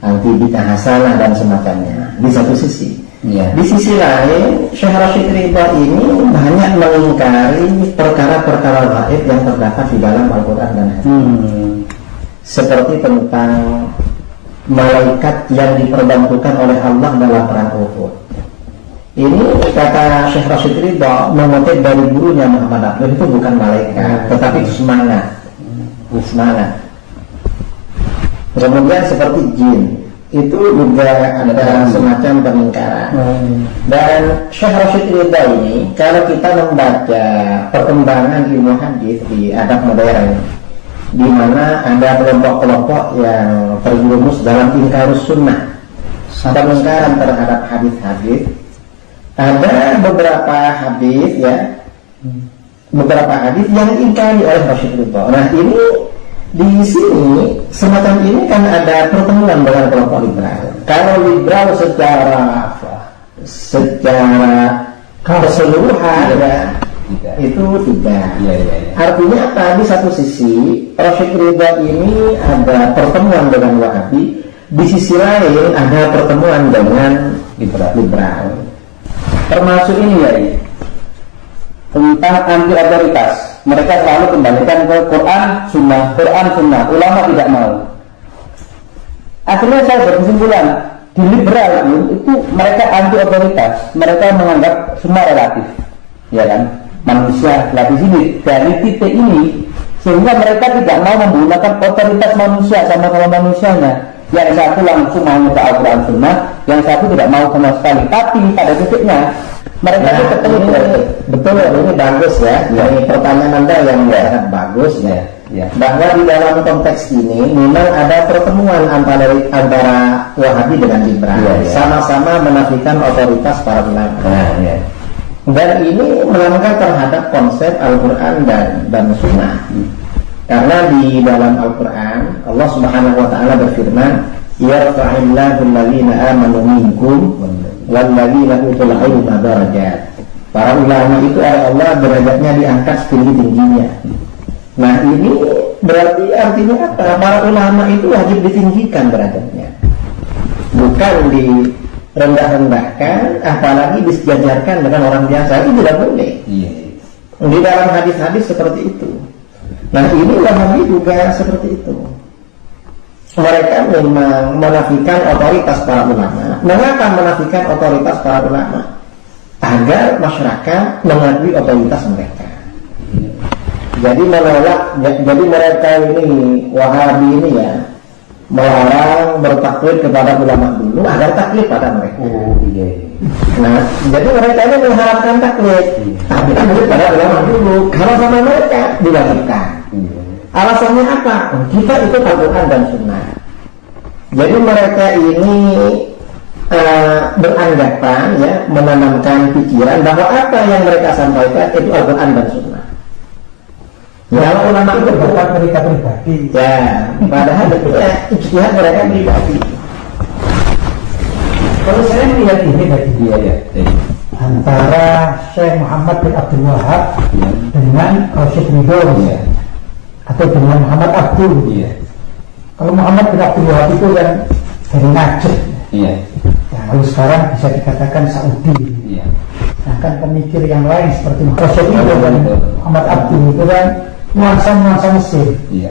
anti bid'ah hasanah dan semacamnya. Di satu sisi. Di sisi lain, Syekh Rashid Ridha ini banyak mengingkari perkara-perkara gaib yang terdapat di dalam Al-Quran dan hadis. Seperti tentang malaikat yang diperbantukan oleh Allah dalam perang Uhud. Ini kata Syekh Rashid Ridha mengutip dari gurunya Muhammad Abdul, itu bukan malaikat, tetapi itu semangat. Kemudian seperti jin, itu juga ada semacam pengingkaran. Dan Syekh Rashid Ridha ini, kalau kita membaca perkembangan ilmu hadis di adab modern, di mana ada kelompok-kelompok yang terjerumus dalam ingkarus sunnah, pengingkaran terhadap hadis-hadis. Ada beberapa hadis yang diingkari oleh Rashid Ridha. Nah, ini di sini semacam ini kan ada pertemuan dengan kelompok liberal. Kalau liberal secara keseluruhan itu tidak. Artinya apa? Di satu sisi Rashid Ridha ini ada pertemuan dengan Wahabi, di sisi lain ada pertemuan dengan liberal. Termasuk ini tentang anti otoritas. Mereka selalu kembalikan ke Quran Sunnah. Ulama tidak mau. Akhirnya saya berkesimpulan di liberal itu mereka anti otoritas. Mereka menganggap semua relatif, ya kan? Manusia di sini dari titik ini, sehingga mereka tidak mau menggunakan otoritas manusia sama manusianya. Yang satu langsung mau ke Al-Quran Sunnah, yang satu tidak mau sama sekali. Tapi pada titiknya mereka itu ketemu. Betul, ini bagus ya. Ini pertanyaan Anda yang sangat bagus ya. Bahwa di dalam konteks ini memang ada pertemuan antara Wahabi dengan liberal. Sama-sama menafikan otoritas para ulama. Dan ini melanggar terhadap konsep Al-Quran dan Sunnah. Karena di dalam Al-Quran Allah Subhanahu wa ta'ala berfirman, yarfa'illahu alladhina amanu minkum walladzina utul ilma darajat. Para ulama itu oleh Allah derajatnya diangkat setinggi-tingginya. Nah, ini berarti artinya apa? Para ulama itu wajib ditinggikan derajatnya, bukan direndah-rendahkan, apalagi disejajarkan dengan orang biasa. Itu tidak boleh. Di dalam hadis-hadis seperti itu. Nah, ini Wahabi juga seperti itu. Mereka memang menafikan otoritas para ulama. Mengapa menafikan otoritas para ulama? Agar masyarakat mengakui otoritas mereka. Jadi menolak. Jadi mereka ini Wahabi ini ya melarang bertaklid kepada ulama dulu agar taklid pada mereka. Oh iya. Nah, jadi mereka ini mengharapkan taklid, tapi taklid pada ulama dulu. Kalau sama mereka dilakukan. Alasannya apa? Kita ikut Al-Quran dan Sunnah. Jadi mereka ini beranggapan, ya, menanamkan pikiran bahwa apa yang mereka sampaikan itu Al-Quran dan Sunnah. Ya, kalau ulama itu pendapat mereka pribadi. ya, padahal itu ya ijtihad mereka pribadi. Kalau saya melihat ini tadi, Iya ya. antara Syekh Muhammad bin Abdul Wahab dengan Syekh Ridho, Iya. atau dengan Muhammad Abdul. Iya. Kalau Muhammad bin Abdul Wahab itu kan dari Najd. Iya. Ya, lalu sekarang bisa dikatakan Saudi. Iya. Sedangkan pemikir yang lain seperti Syekh Ridho dan Muhammad Abdul itu kan nuansa-nuansa Mesir. Iya.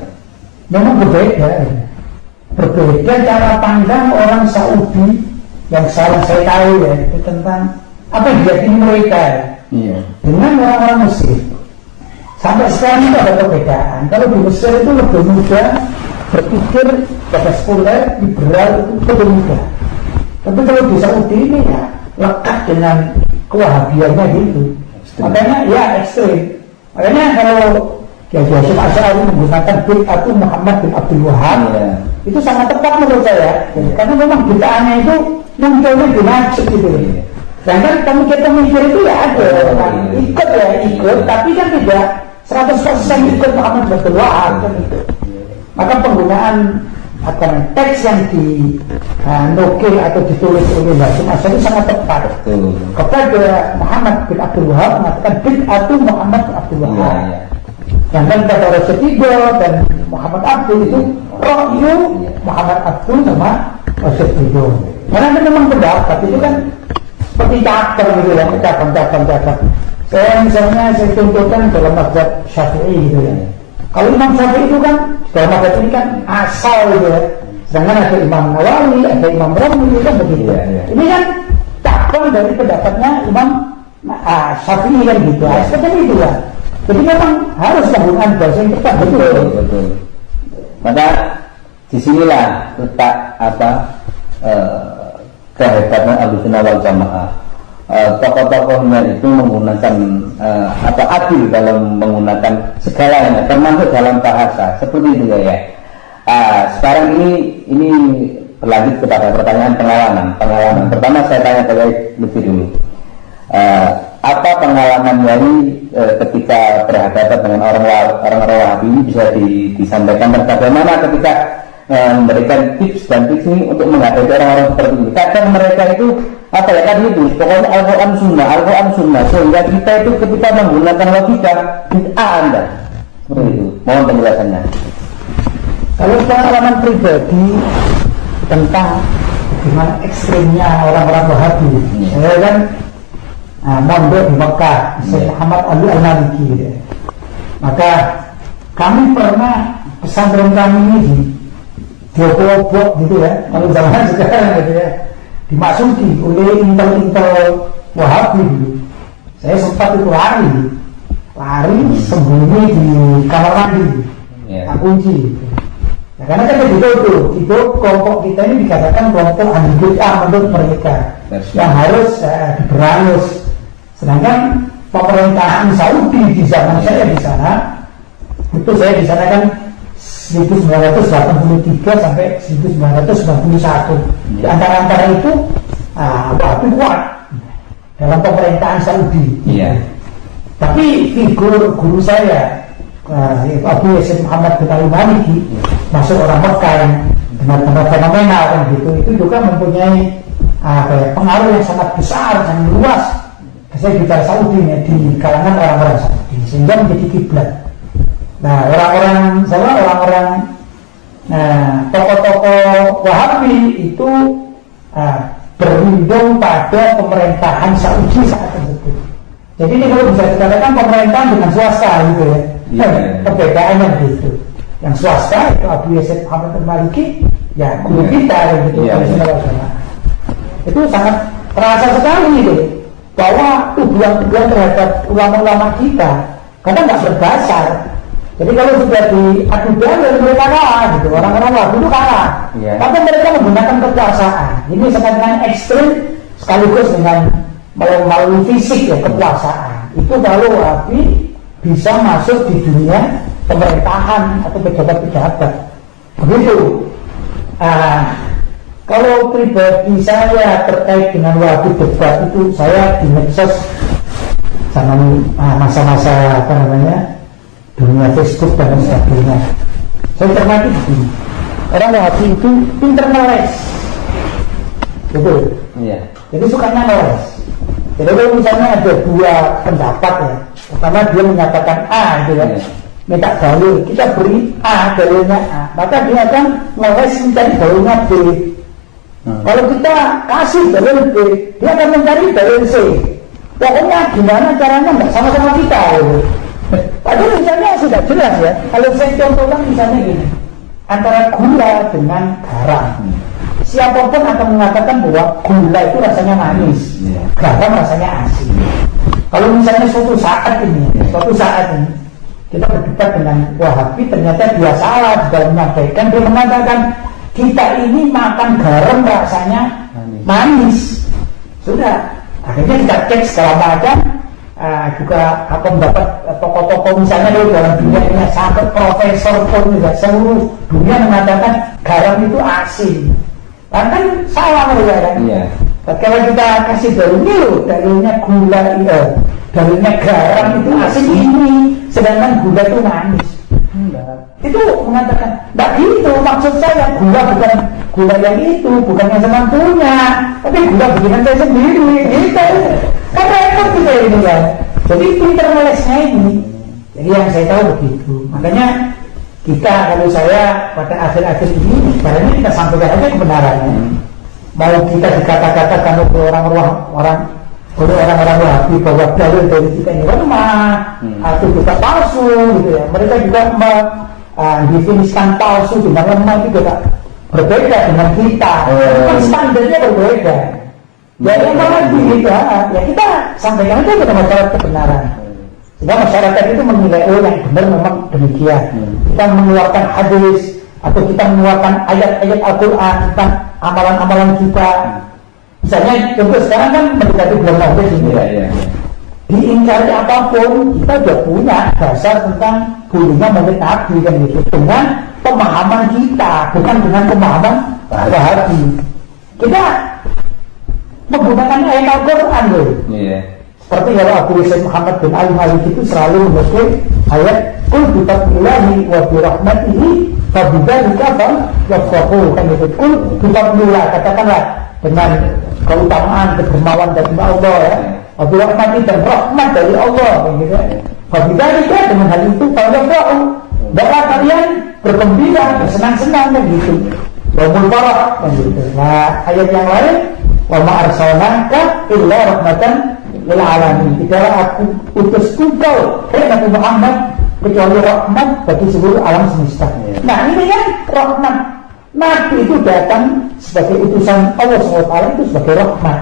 Memang berbeda. Berbeda cara pandang orang Saudi yang salah saya tahu ya, itu tentang apa yang diyakini mereka Iya. dengan orang-orang Mesir. Sampai sekarang itu ada perbedaan. Kalau di Mesir itu lebih mudah berpikir pada sekuler, liberal itu lebih mudah. Tapi kalau di Saudi ini ya lekat dengan kewahabiannya gitu. Makanya ya ekstrim. Makanya kalau Kiai Hasyim Asy'ari menggunakan bid'atu Muhammad bin Abdul Wahab, itu sangat tepat menurut saya. Karena memang bid'ahnya itu munculnya di Najd gitu. Sedangkan kita mikir itu ya ada, ikut, tapi kan tidak 100% ikut Muhammad bin Abdul Wahab kan gitu. Maka penggunaan teks yang dinukil atau ditulis oleh Hasyim Asy'ari itu sangat tepat. Kepada Muhammad bin Abdul Wahab mengatakan bid'atu Muhammad bin Abdul Wahab. Dan pada Rasul Ridho dan Muhammad Abdul itu Ra'yu Muhammad Abdul sama Rasul Ridho. Karena itu memang pendapat itu kan seperti cabang gitu ya, cabang. Saya misalnya saya contohkan dalam mazhab Syafi'i gitu ya. Kalau Imam Syafi'i itu kan dalam mazhab ini kan asal gitu ya. Sedangkan ada Imam Nawawi, ada Imam Romli itu kan begitu. Ini kan cabang dari pendapatnya Imam Syafi'i kan gitu. Seperti itu ya. Jadi memang harus penggunaan bahasa yang tepat, betul. Maka disinilah letak kehebatan Ahlussunnah wal Jamaah. Tokoh-tokohnya itu menggunakan adil dalam menggunakan segalanya, termasuk dalam bahasa, seperti itu ya. Sekarang ini berlanjut kepada pertanyaan pengalaman. Pertama saya tanya lebih dulu. Apa pengalaman Yai ketika berhadapan dengan orang-orang Wahabi ini bisa disampaikan, dan bagaimana ketika memberikan tips dan trik ini untuk menghadapi orang-orang seperti ini? Kadang mereka itu tadi itu pokoknya Al-Quran Sunnah, sehingga kita itu ketika menggunakan logika bid'ah Anda seperti itu. Mohon penjelasannya. Kalau pengalaman pribadi tentang bagaimana ekstrimnya orang-orang Wahabi, saya kan mondok di Mekah, Syekh Muhammad Ali Al-Maliki gitu. Maka kami pernah pesantren kami ini diobok-obok gitu ya, kalau zaman sekarang gitu ya, dimasuki oleh intel-intel Wahabi gitu. Saya sempat itu lari sembunyi di kamar mandi, tak kunci gitu. Ya, karena kan itu kelompok kita ini dikatakan kelompok ahli bid'ah menurut mereka yang harus diberangus. Sedangkan pemerintahan Saudi di zaman saya di sana, itu saya di sana kan 1983 sampai 1991. Di antara itu Wahabi kuat dalam pemerintahan Saudi. Tapi figur guru saya Abu Yazid Muhammad bin Al-Maliki, masuk orang Mekah yang benar-benar fenomenal kan gitu, itu juga mempunyai pengaruh yang sangat besar, sangat luas. Saya bicara Saudi ya, di kalangan orang-orang Saudi, sehingga menjadi kiblat. Nah, orang-orang tokoh-tokoh Wahabi itu berlindung pada pemerintahan Saudi saat tersebut. Jadi ini kalau bisa dikatakan pemerintahan dengan swasta gitu ya. Perbedaannya gitu. Yang swasta itu Abu Yazid Muhammad Al-Maliki, ya guru kita gitu. Itu sangat terasa sekali gitu, bahwa tuduhan-tuduhan terhadap ulama-ulama kita karena nggak berdasar. Jadi kalau sudah diadu dalil mereka kalah gitu. Orang-orang Wahabi itu kalah. Tapi mereka menggunakan kekuasaan. Ini sangat ekstrim sekaligus dengan melalui fisik ya, kekuasaan. Itu kalau Wahabi bisa masuk di dunia pemerintahan atau pejabat-pejabat. Begitu. Kalau pribadi saya terkait dengan Wahabi debat itu, saya di medsos zaman masa-masa dunia Facebook dan sebagainya, saya cermati begini, orang Wahabi itu pinter ngeles, gitu. Jadi sukanya ngeles. Jadi kalau misalnya ada dua pendapat ya, pertama dia menyatakan A gitu ya, minta dalil, kita beri A, dalilnya A, maka dia akan ngeles mencari dalilnya B. Kalau kita kasih dalil B, dia akan mencari dalil C. Pokoknya gimana caranya nggak sama-sama kita gitu. Padahal misalnya sudah jelas ya. Kalau saya contohkan misalnya gini, antara gula dengan garam, siapapun akan mengatakan bahwa gula itu rasanya manis, garam rasanya asin. Kalau misalnya suatu saat ini kita berdebat dengan Wahabi, ternyata dia salah dan menyampaikan, dia mengatakan kita ini makan garam rasanya manis. Sudah, akhirnya kita cek segala macam, juga apa mendapat tokoh-tokoh misalnya dalam dunia ini sampai profesor pun juga seluruh dunia mengatakan garam itu asin. Kan salah mereka kan? Kalau kita kasih dalilnya gula dalilnya garam itu asin ini, sedangkan gula itu manis. Itu mengatakan, tidak gitu, maksud saya gula bukan gula yang itu, bukan yang teman punya, tapi gula bikinan saya sendiri, gitu. Kan repot kita ini kan. Jadi pinter ngelesnya ini. Jadi yang saya tahu begitu. Makanya kita, kalau saya pada akhir-akhir ini, sebenarnya kita sampaikan aja kebenarannya. Mau kita dikata-katakan oleh orang-orang Wahabi bahwa dalil dari kita ini lemah atau juga palsu gitu ya. Mereka juga definisikan palsu dengan lemah itu juga berbeda dengan kita. Standarnya berbeda. Ya yang mana kita, ya kita sampaikan aja kepada masyarakat kebenaran. Sehingga masyarakat itu menilai yang benar memang demikian. Kita mengeluarkan hadis atau kita mengeluarkan ayat-ayat Al-Quran tentang amalan-amalan kita. Misalnya contoh sekarang kan mendekati bulan Maulid ini. Diingkari apapun, kita sudah punya dasar tentang bolehnya Maulid Nabi kan gitu. Dengan pemahaman kita, bukan dengan pemahaman Wahabi. Kita menggunakan ayat Al-Quran loh. Seperti kalau Abu Sayyid Muhammad bin Ali Malik itu selalu menyebut ayat Qul bifadlillahi wa birahmatihi fabidzalika falyafrahu, kan gitu. Qul bifadlillah, katakanlah dengan keutamaan kedermawan dari Allah ya, wa birahmatihi, dan rahmat dari Allah kan gitu. Fabidzalika, dengan hal itu falyafrahu, hendaklah kalian bergembira, bersenang-senang kan gitu. Wa mulfarah kan gitu. Nah, ayat yang lain, wa ma arsalnaka illa rahmatan lil alamin, tidaklah aku utus engkau Nabi Muhammad kecuali rahmat bagi seluruh alam semesta. Nah ini kan rahmat, Nabi itu datang sebagai utusan Allah SWT, itu sebagai rahmat.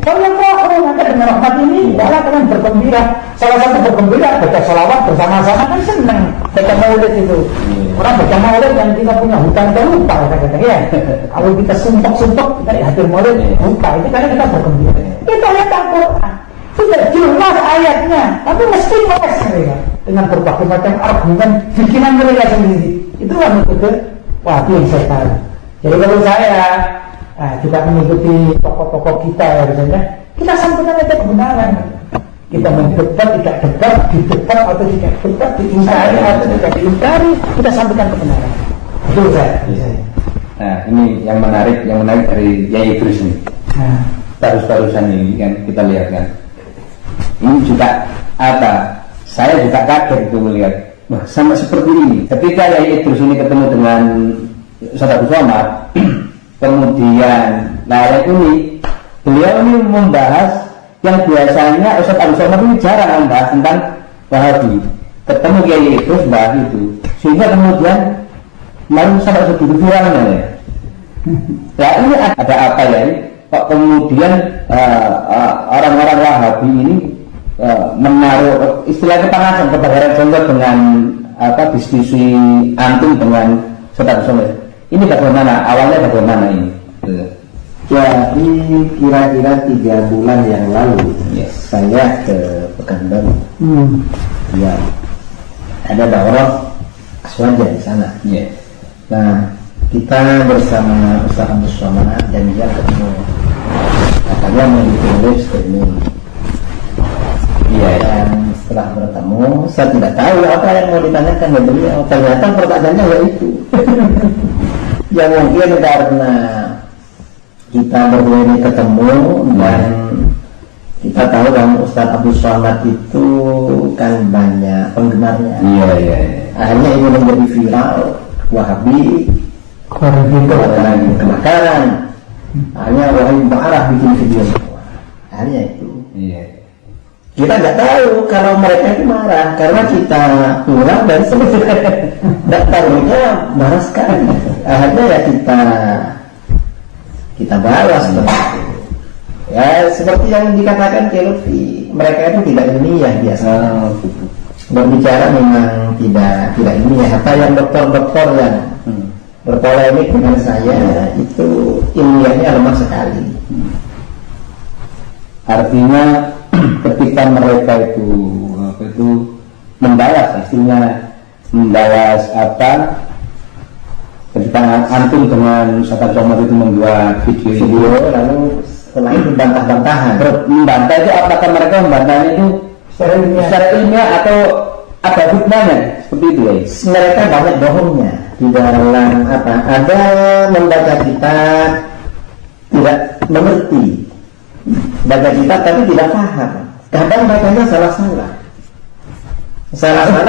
Kalau yang maka dengan rahmat ini tidaklah kalian bergembira. Salah satu bergembira baca sholawat bersama-sama, kan senang baca maulid itu. Orang baca maulid yang kita punya hutang kita lupa kadang-kadang ya. Kalau kita sumpah-sumpah kita hadir maulid lupa, itu karena kita bergembira. Itu ayat Al-Quran sudah jelas ayatnya, tapi mesti ngeles mereka dengan berbagai macam argumen bikinan mereka sendiri. Itulah metode Wahabi yang saya tahu. Jadi kalau saya juga mengikuti tokoh-tokoh kita ya, misalnya kita sampaikan aja kebenaran. Kita mendebat, tidak debat, didebat atau tidak debat, diingkari atau tidak diingkari, kita sampaikan kebenaran. Itu saya. Nah ini yang menarik dari Yai Idrus ini. Barusan ini kan kita lihat kan. Ini juga saya juga kaget itu melihat, wah sama seperti ini. Ketika Yai Idrus ini ketemu dengan Ustaz Abu Somad, kemudian yang ini beliau ini membahas yang biasanya Ustaz Abu Somad ini jarang membahas tentang Wahabi. Ketemu Yai Idrus bahas itu, sehingga kemudian malu sampai segitu viralnya ya. Ya ini ada apa ya ini? Kok kemudian orang-orang Wahabi ini menaruh istilah kepanasan kepada contoh dengan diskusi antum dengan Ustaz Somad, ini bagaimana, awalnya bagaimana ini? Jadi kira-kira 3 bulan yang lalu saya ke Pekanbaru. Ya, ada daurah aswaja di sana. Nah, kita bersama Ustaz Abdul Somad dan dia ketemu. Katanya mau ditulis ini. Dan setelah bertemu, saya tidak tahu apa yang mau ditanyakan dari beliau. Ternyata pertanyaannya yaitu ya mungkin karena kita berdua ini ketemu dan kita tahu kan Ustaz Abdul Somad itu kan banyak penggemarnya. Akhirnya ini menjadi viral, Wahabi kebakaran. Akhirnya Wahabi marah bikin video semua. Akhirnya itu. Kita nggak tahu kalau mereka itu marah karena kita pulang dan selesai. Nggak tahunya marah sekali. Akhirnya ya kita balas seperti itu. Ya seperti yang dikatakan Lutfi, mereka itu tidak ilmiah biasa. Berbicara memang tidak ilmiah. Apa yang dokter-dokter yang berpolemik dengan saya itu ilmiahnya lemah sekali. Artinya ketika mereka itu membalas, istilahnya membalas apa, ketika antum dengan Ustaz Somad itu membuat video lalu setelah itu bantah-bantahan. Membantah itu apakah mereka membantahnya itu secara ilmiah atau ada fitnahnya seperti itu ya? Mereka banyak bohongnya di dalam apa? Ada membaca kitab tidak mengerti, baca kitab tapi tidak paham. Kadang bacanya salah-salah,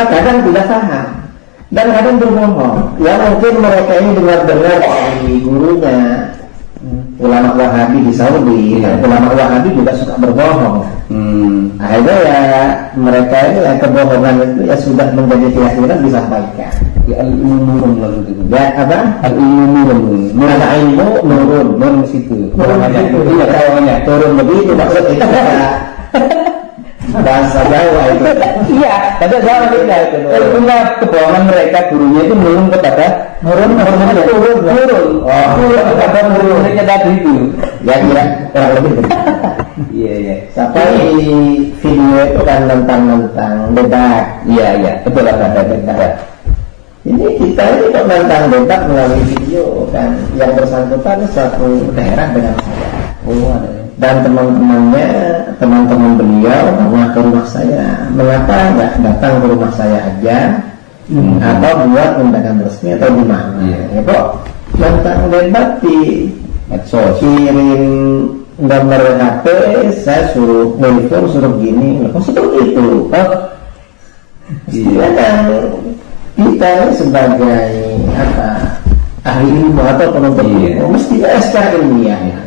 kadang tidak paham, dan kadang berbohong. Ya mungkin mereka ini dengar-dengar dari gurunya, ulama Wahabi di Saudi. Ulama Wahabi juga suka berbohong. Akhirnya ya mereka ini yang kebohongan itu ya sudah menjadi keyakinan disampaikan. Al-ilmu nurun lalu itu. Ya apa? Al-ilmu nurun. Ilmu nurun. Nurun situ. Iya, turun begitu maksud itu. Bahasa Jawa itu. Iya, bahasa Jawa itu. Ilmunya kebohongan mereka gurunya itu turun kepada turun. Kepada murid-muridnya tadi itu. Ya kira kurang lebih begitu. Iya. Sampai di video itu kan tentang debat. Iya, betul ada. Ini kita ini kok tentang debat melalui video kan, yang bersangkutan suatu daerah dengan saya. Dan teman-temannya, teman-teman beliau pernah ke rumah saya. Mengapa nggak datang ke rumah saya aja? Atau buat undangan resmi atau di mana? Ya kok tentang debat di medsos, kirim nomor HP, saya suruh nelfon, suruh gini. Kok seperti itu? Iya kan, kita sebagai apa, ahli ilmu atau penuntut ilmu mesti secara ilmiah ya.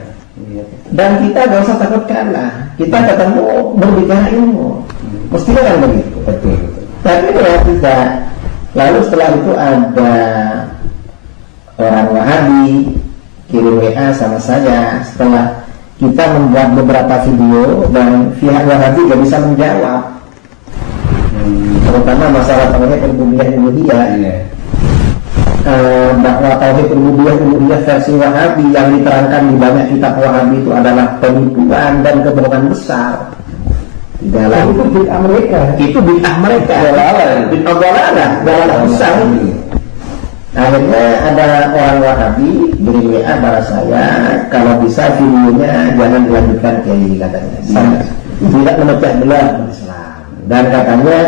Dan kita gak usah takut kalah. Kita ketemu berbicara ilmu, mestinya kan begitu. Betul. Tapi kalau tidak, lalu setelah itu ada orang Wahabi kirim WA sama saya setelah kita membuat beberapa video dan pihak Wahabi gak bisa menjawab, terutama masalah tauhid rububiyah. Bahwa tauhid rububiyah versi Wahabi yang diterangkan di banyak kitab Wahabi itu adalah penipuan dan kebohongan besar. Di dalam itu bid'ah mereka. Itu bid'ah mereka. Bid'ah besar. Akhirnya ada orang Wahabi beri WA pada saya, kalau bisa videonya jangan dilanjutkan Kiai katanya. Tidak memecah belah Islam. Dan katanya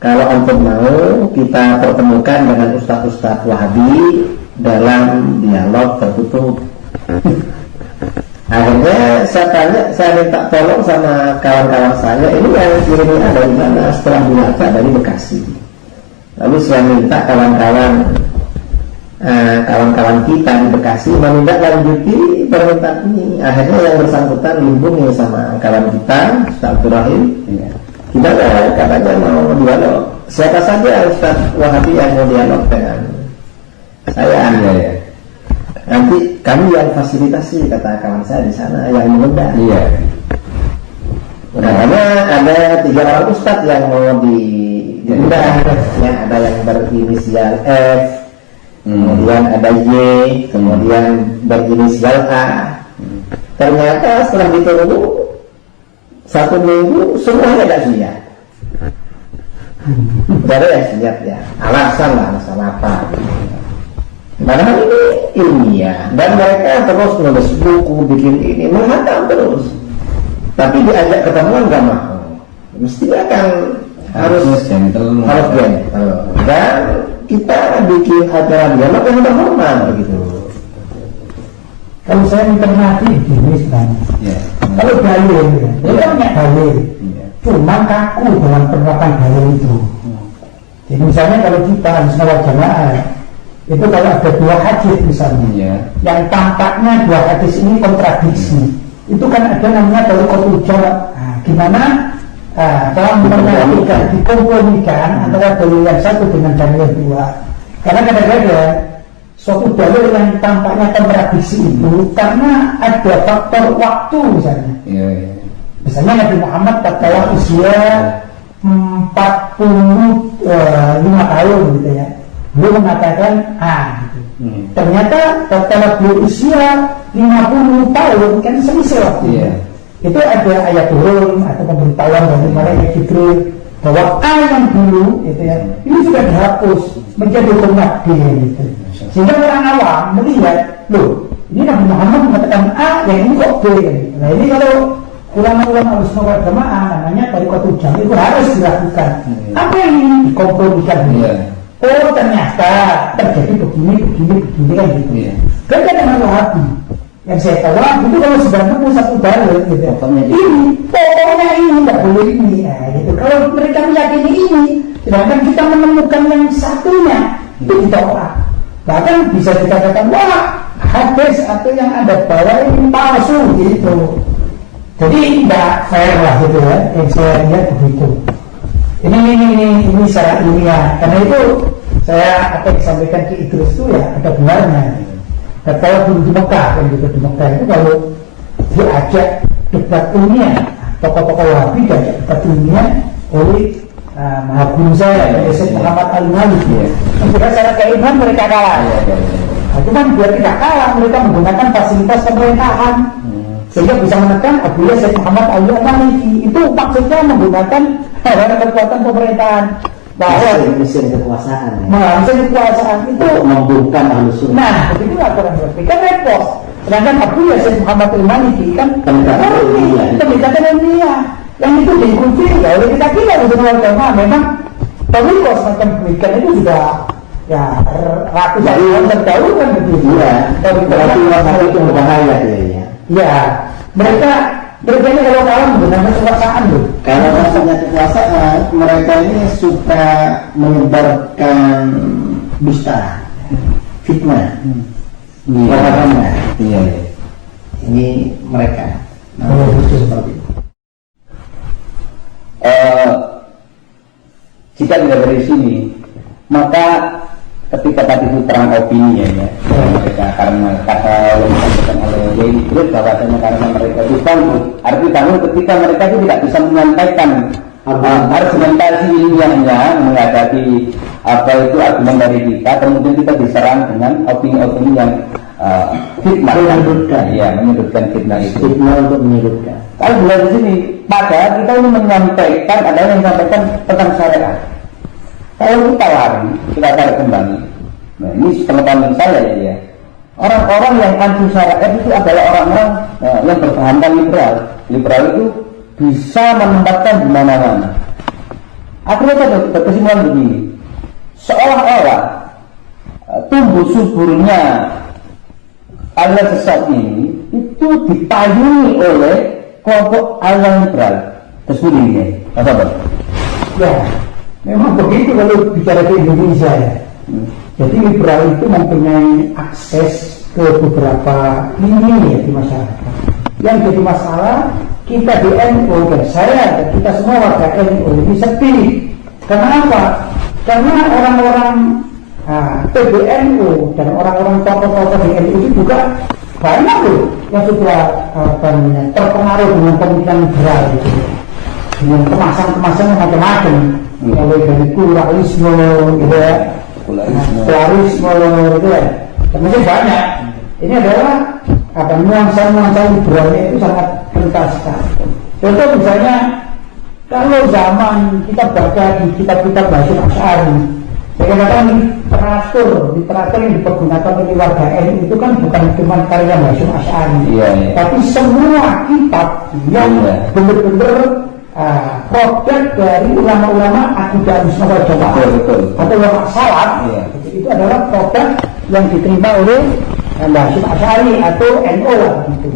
kalau untuk mau kita pertemukan dengan ustaz-ustaz Wahabi dalam dialog tertutup. Akhirnya saya minta tolong sama kawan-kawan saya, ini yang kirimnya dari mana? Setelah dibaca dari Bekasi. Lalu saya minta kawan-kawan kita di Bekasi menindaklanjuti permintaan ini. Akhirnya yang bersangkutan hubungi sama kawan kita, Ustaz Abdul Rahim. Kita katanya mau dialog. Siapa saja Ustaz Wahabi yang mau dialog dengan saya? Nanti kami yang fasilitasi, kata kawan saya di sana, yang mengundang. Karena ada 3 orang ustadz yang mau diundang. Ya, ada yang berinisial F, kemudian ada Y, kemudian berinisial A. Ternyata setelah ditunggu 1 minggu semuanya tidak siap. Tidak ada yang siap ya. Alasan apa? Padahal ini ilmiah dan mereka terus menulis buku, bikin ini, menghantam terus. Tapi diajak ketemuan nggak mau. Mesti akan harus gentle. Dan kita bikin acara dialog yang hormat begitu. Kalau saya mencermati begini sebenarnya. Kalau dalil, dia punya dalil. Cuma kaku dalam penerapan dalil itu. Jadi misalnya kalau kita harus wal jamaah, itu kalau ada 2 hadis misalnya, yang tampaknya 2 hadis ini kontradiksi, itu kan ada namanya tariqatul jawab. Gimana dalam menafikan, dikompromikan antara dalil yang satu dengan dalil yang 2. Karena kadang-kadang suatu dalil yang tampaknya kontradiksi itu karena ada faktor waktu misalnya. Misalnya Nabi Muhammad tatkala usia 45 tahun gitu ya, beliau mengatakan gitu. Ternyata tatkala beliau usia 50 tahun kan selisih waktu. Itu ada ayat turun atau pemberitahuan dari malaikat Jibril bahwa yang dulu itu ya, ini sudah dihapus menjadi hukum Nabi gitu. Sehingga orang awam melihat, loh, ini Nabi Muhammad mengatakan A, yang ini kok B gitu. Nah ini kalau ulama-ulama Ahlussunnah wal Jamaah namanya tariqatul jam itu harus dilakukan. Apa yang ingin dikompromikan? Oh ternyata terjadi begini kan gitu. Beda dengan Wahabi. Yang saya tahu itu kalau sudah nemu satu dalil gitu. Pokoknya ini tidak boleh ini. Nah, gitu. Kalau mereka meyakini ini, sedangkan kita menemukan yang satunya itu ditolak. Bahkan bisa dikatakan wah hadis atau yang Anda bawa ini palsu gitu. Jadi tidak fair lah gitu ya, yang saya lihat begitu. Ini secara ilmiah. Karena itu saya apa yang disampaikan ke Idrus itu ya ada benarnya. Dan kalau dulu di Mekah, kan gitu di Mekah itu kalau diajak debat ilmiah, tokoh-tokoh Wahabi diajak debat ilmiah oleh maha guru saya, Syekh Muhammad Al-Maliki. Kemudian secara keilmuan mereka kalah. Cuman biar tidak kalah, mereka menggunakan fasilitas pemerintahan. Sehingga bisa menekan Abdullah Syekh Muhammad Al-Maliki. Itu maksudnya menggunakan kekuatan pemerintahan. Bahwa mesin kekuasaan mesin kekuasaan itu membungkam Ahlussunnah. Nah, begitu aturan berarti kan repot. Sedangkan Abdullah Syekh Muhammad Al-Maliki kan pendekatan ilmiah. Yang itu diikuti ya oleh kita Ahlussunnah wal Jamaah. Memang tariqah semacam demikian itu sudah ya ratusan tahun terdahulu kan begitu. Tariqah itu berbahaya ya. Ya, mereka ini kalau kalah menggunakan kekuasaan loh. Kalau maksudnya kekuasaan, mereka ini suka menyebarkan dusta, fitnah, propaganda. Ini mereka. Seperti itu. Jika tidak dari sini, maka ketika tadi itu terang opini ya mereka karena kata yang disampaikan oleh Yai Idrus bahwasanya karena mereka itu bangkrut, artinya ketika mereka itu tidak bisa menyampaikan argumentasi ilmiahnya menghadapi apa itu argumen dari kita, kemudian kita diserang dengan opini-opini yang fitnah, menyudutkan fitnah itu. Fitnah untuk menyudutkan. Kalau mulai di sini, padahal kita ini menyampaikan adalah yang disampaikan tentang syariat. Kalau kita lari, kita tarik kembali. Nah, ini pengetahuan saya ya. Orang-orang yang anti syariat itu adalah orang-orang yang berbahankan liberal. Liberal itu bisa menempatkan di mana-mana. Akhirnya saya berkesimpulan begini, seolah-olah tumbuh suburnya aliran sesat ini itu dipayungi oleh kelompok aliran liberal tersendiri. Apa? Ya. Memang begitu kalau bicara di Indonesia ya. Jadi liberal itu mempunyai akses ke beberapa lini ya di masyarakat. Yang jadi masalah kita di NU dan saya dan kita semua warga NU ini sepi. Kenapa? Karena orang-orang PBNU dan orang-orang tokoh-tokoh di NU itu juga banyak loh yang sudah terpengaruh dengan pemikiran liberal gitu. Dengan kemasan-kemasan macam-macam. Mulai dari pluralisme gitu ya, sekularisme itu ya. Mungkin banyak. Ini adalah nuansa-nuansa liberalnya itu sangat kental sekali. Contoh misalnya kalau zaman kita baca di kitab-kitab Hasyim Asy'ari, saya katakan literatur yang dipergunakan oleh warga NU itu kan bukan cuma karya Hasyim Asy'ari, tapi semua kitab yang benar-benar produk dari ulama-ulama akidah Ahlussunnah wal Jamaah atau ulama salaf, itu adalah produk yang diterima oleh Hasyim Asy'ari atau NU lah gitu.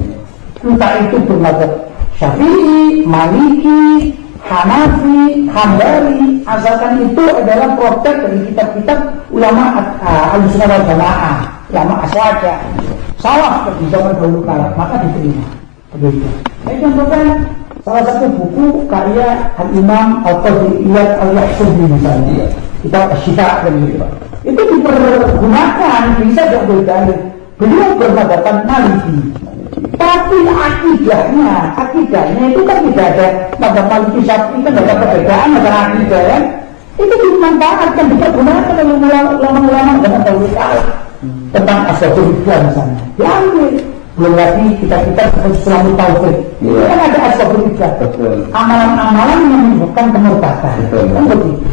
Entah itu bermadzhab Syafi'i, Maliki, Hanafi, Hambali, asalkan itu adalah produk dari kitab-kitab ulama Ahlussunnah wal Jamaah, ulama aswaja, salaf di zaman dahulu kala, maka diterima. Begitu. Saya contohkan salah satu buku karya Al-Imam Al-Qadhi Iyad Al-Yahsubi misalnya, kitab Asy-Syifa dan gitu. Itu dipergunakan bisa diambil dalil. Beliau bermadzhab Maliki. Tapi akidahnya itu kan tidak ada pada Maliki Syafi'i, kan ada perbedaan antara akidah ya. Itu dimanfaatkan, dipergunakan oleh ulama-ulama dengan dahulu kala tentang asbabul hidayah misalnya. Diambil. Belum lagi kita seperti Sulamul Tauhid. Itu kan ada asbabul hidayah. Amalan-amalan yang menyebabkan kemurtadan. Kan begitu.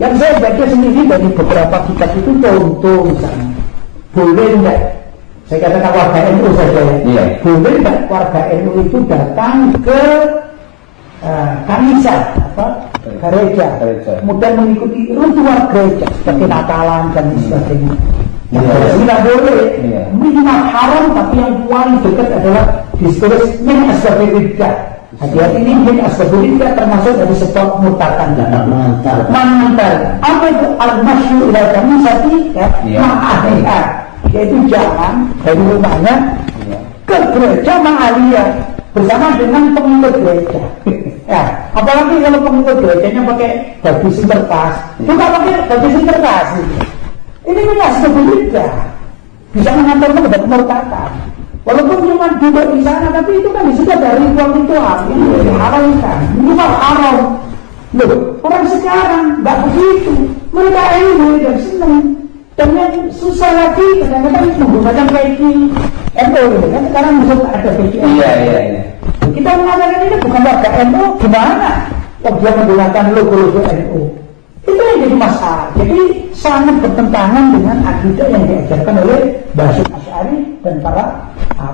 Yang saya baca sendiri dari beberapa kitab itu contoh misalnya. Boleh enggak? Saya katakan warga NU saja ya. Boleh enggak warga NU itu datang ke kanisa gereja, kemudian mengikuti ritual gereja seperti Natalan dan sebagainya. Yang tidak boleh. Minimal haram, tapi yang paling dekat adalah ditulis min asbabil riddah. Hati-hati ini min asbabil riddah termasuk dari sebab murtadan. Mantar. Apa itu al-masyu ila kanisati ya? Ma'ahliha. Yaitu jalan dari rumahnya ke gereja ma'aliyah bersama dengan pengikut gereja. Ya, apalagi kalau pengikut gerejanya pakai baju sinterklas, juga pakai baju sinterklas. Ini memang sebelumnya bisa mengantarkan kepada kemurtadan. Walaupun cuma duduk di sana, tapi itu kan disudah dari ritual ini diharamkan. Minimal haram. Loh, orang sekarang nggak begitu. Mereka ini dan senang. Dan yang susah lagi kadang-kadang menggunakan peci NU kan sekarang musuh ada peci NU. Iya. Kita mengatakan ini bukan warga NU, gimana? Oh, dia menggunakan logo-logo NU. Itu yang jadi masalah. Jadi sangat bertentangan dengan akidah yang diajarkan oleh Hasyim Asy'ari dan para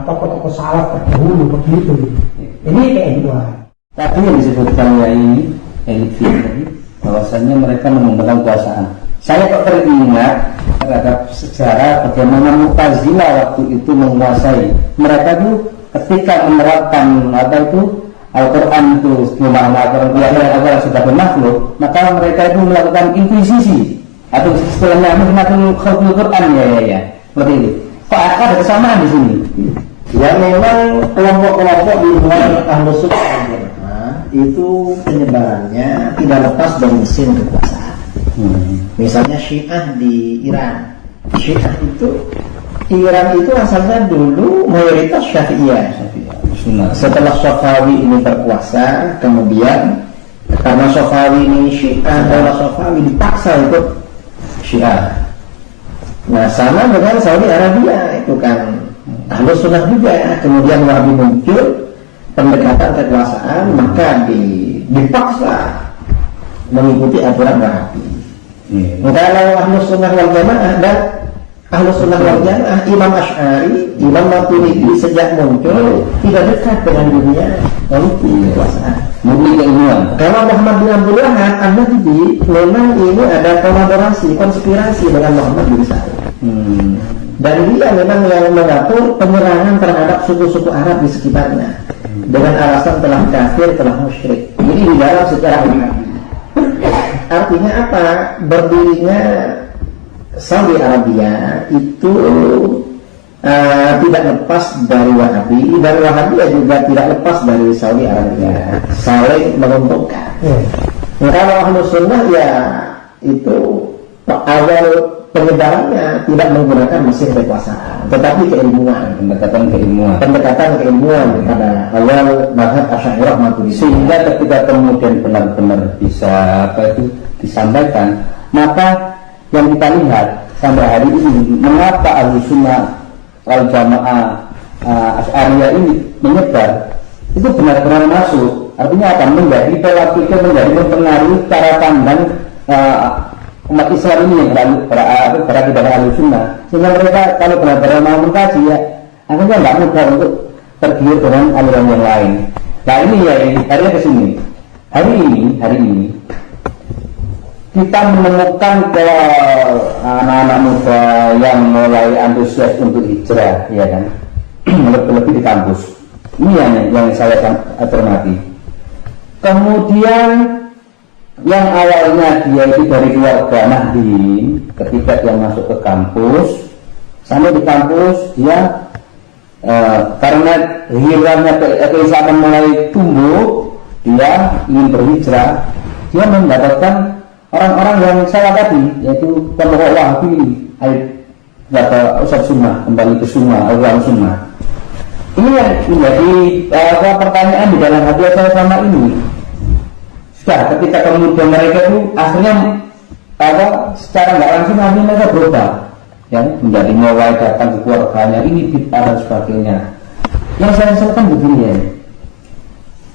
tokoh-tokoh salaf terdahulu begitu. Ini keilmuan. Tapi yang disebutkan ini elit tadi, bahwasanya mereka mengembangkan kekuasaan. Saya kok teringat terhadap sejarah bagaimana Mu'tazilah waktu itu menguasai. Mereka itu ketika menerapkan Al-Quran itu Al-Quran sudah bermakhluk, maka mereka itu melakukan inkuisisi atau istilahnya menggunakan khalqul Quran ya seperti itu. Kok ada kesamaan di sini? Ya memang kelompok-kelompok di luar Ahlussunnah itu penyebarannya tidak lepas dari mesin kekuasaan. Misalnya Syiah di Iran. Syiah itu asalnya dulu mayoritas Syafi'iyah. Setelah Safawi ini berkuasa, kemudian karena Safawi ini Syiah, Daulah Safawi dipaksa ikut Syiah. Nah sama dengan Saudi Arabia, itu kan Ahlussunnah juga. Kemudian Wahabi muncul, pendekatan kekuasaan, maka dipaksa mengikuti aturan Wahabi. Kalau Ahlussunnah wal Jamaah dan Ahlussunnah wal Jamaah, Imam Asy'ari, Imam Maturidi sejak muncul tidak dekat dengan dunia politik kekuasaan, murni keilmuan. Kalau Muhammad bin Abdul Wahab, An-Nahdi, memang ini ada kolaborasi, konspirasi dengan Muhammad bin Saud. Dan dia memang yang mengatur penyerangan terhadap suku-suku Arab di sekitarnya dengan alasan telah kafir, telah musyrik. Ini dilarang secara Wahabi. Artinya apa? Berdirinya Saudi Arabia itu tidak lepas dari Wahabi, dan Wahabi juga tidak lepas dari Saudi Arabia, saling menguntungkan. Kalau Ahlussunnah ya itu awal penyebarannya tidak menggunakan mesin kekuasaan, tetapi keilmuan, pendekatan keilmuan pada awal mazhab Asy'ariyah Maturidi. Sehingga ketika kemudian benar-benar bisa disampaikan, maka yang kita lihat sampai hari ini, mengapa Ahlussunnah wal Jamaah Asy'ariyah ini menyebar, itu benar-benar masuk. Artinya apa? Menjadi pola pikir, menjadi mempengaruhi cara pandang umat Islam ini yang berada pada Ahlussunnah, sehingga mereka kalau benar-benar mau mengkaji ya akhirnya nggak mudah untuk tergiur dengan aliran yang lain. Nah ini ya akhirnya ke sini. Hari ini kita menemukan ke anak-anak muda yang mulai antusias untuk hijrah, ya kan, lebih di kampus. Ini yang saya cermati. Kemudian yang awalnya dia itu dari keluarga Nahdliyin, ketika dia masuk ke kampus, sampai di kampus dia karena hirarnya keislaman mulai tumbuh, dia ingin berhijrah, dia mendapatkan orang-orang yang salah tadi, yaitu kelompok Wahabi, kata Ustaz Sunnah, kembali ke Sunnah, orang Sunnah. Ini yang menjadi pertanyaan di dalam hati saya selama ini. Sudah, ketika kemudian mereka itu akhirnya secara nggak langsung akhirnya mereka berubah, ya, menjadi mulai datang ke keluarganya, ini bid'ah dan sebagainya. Yang saya rasakan begini ya,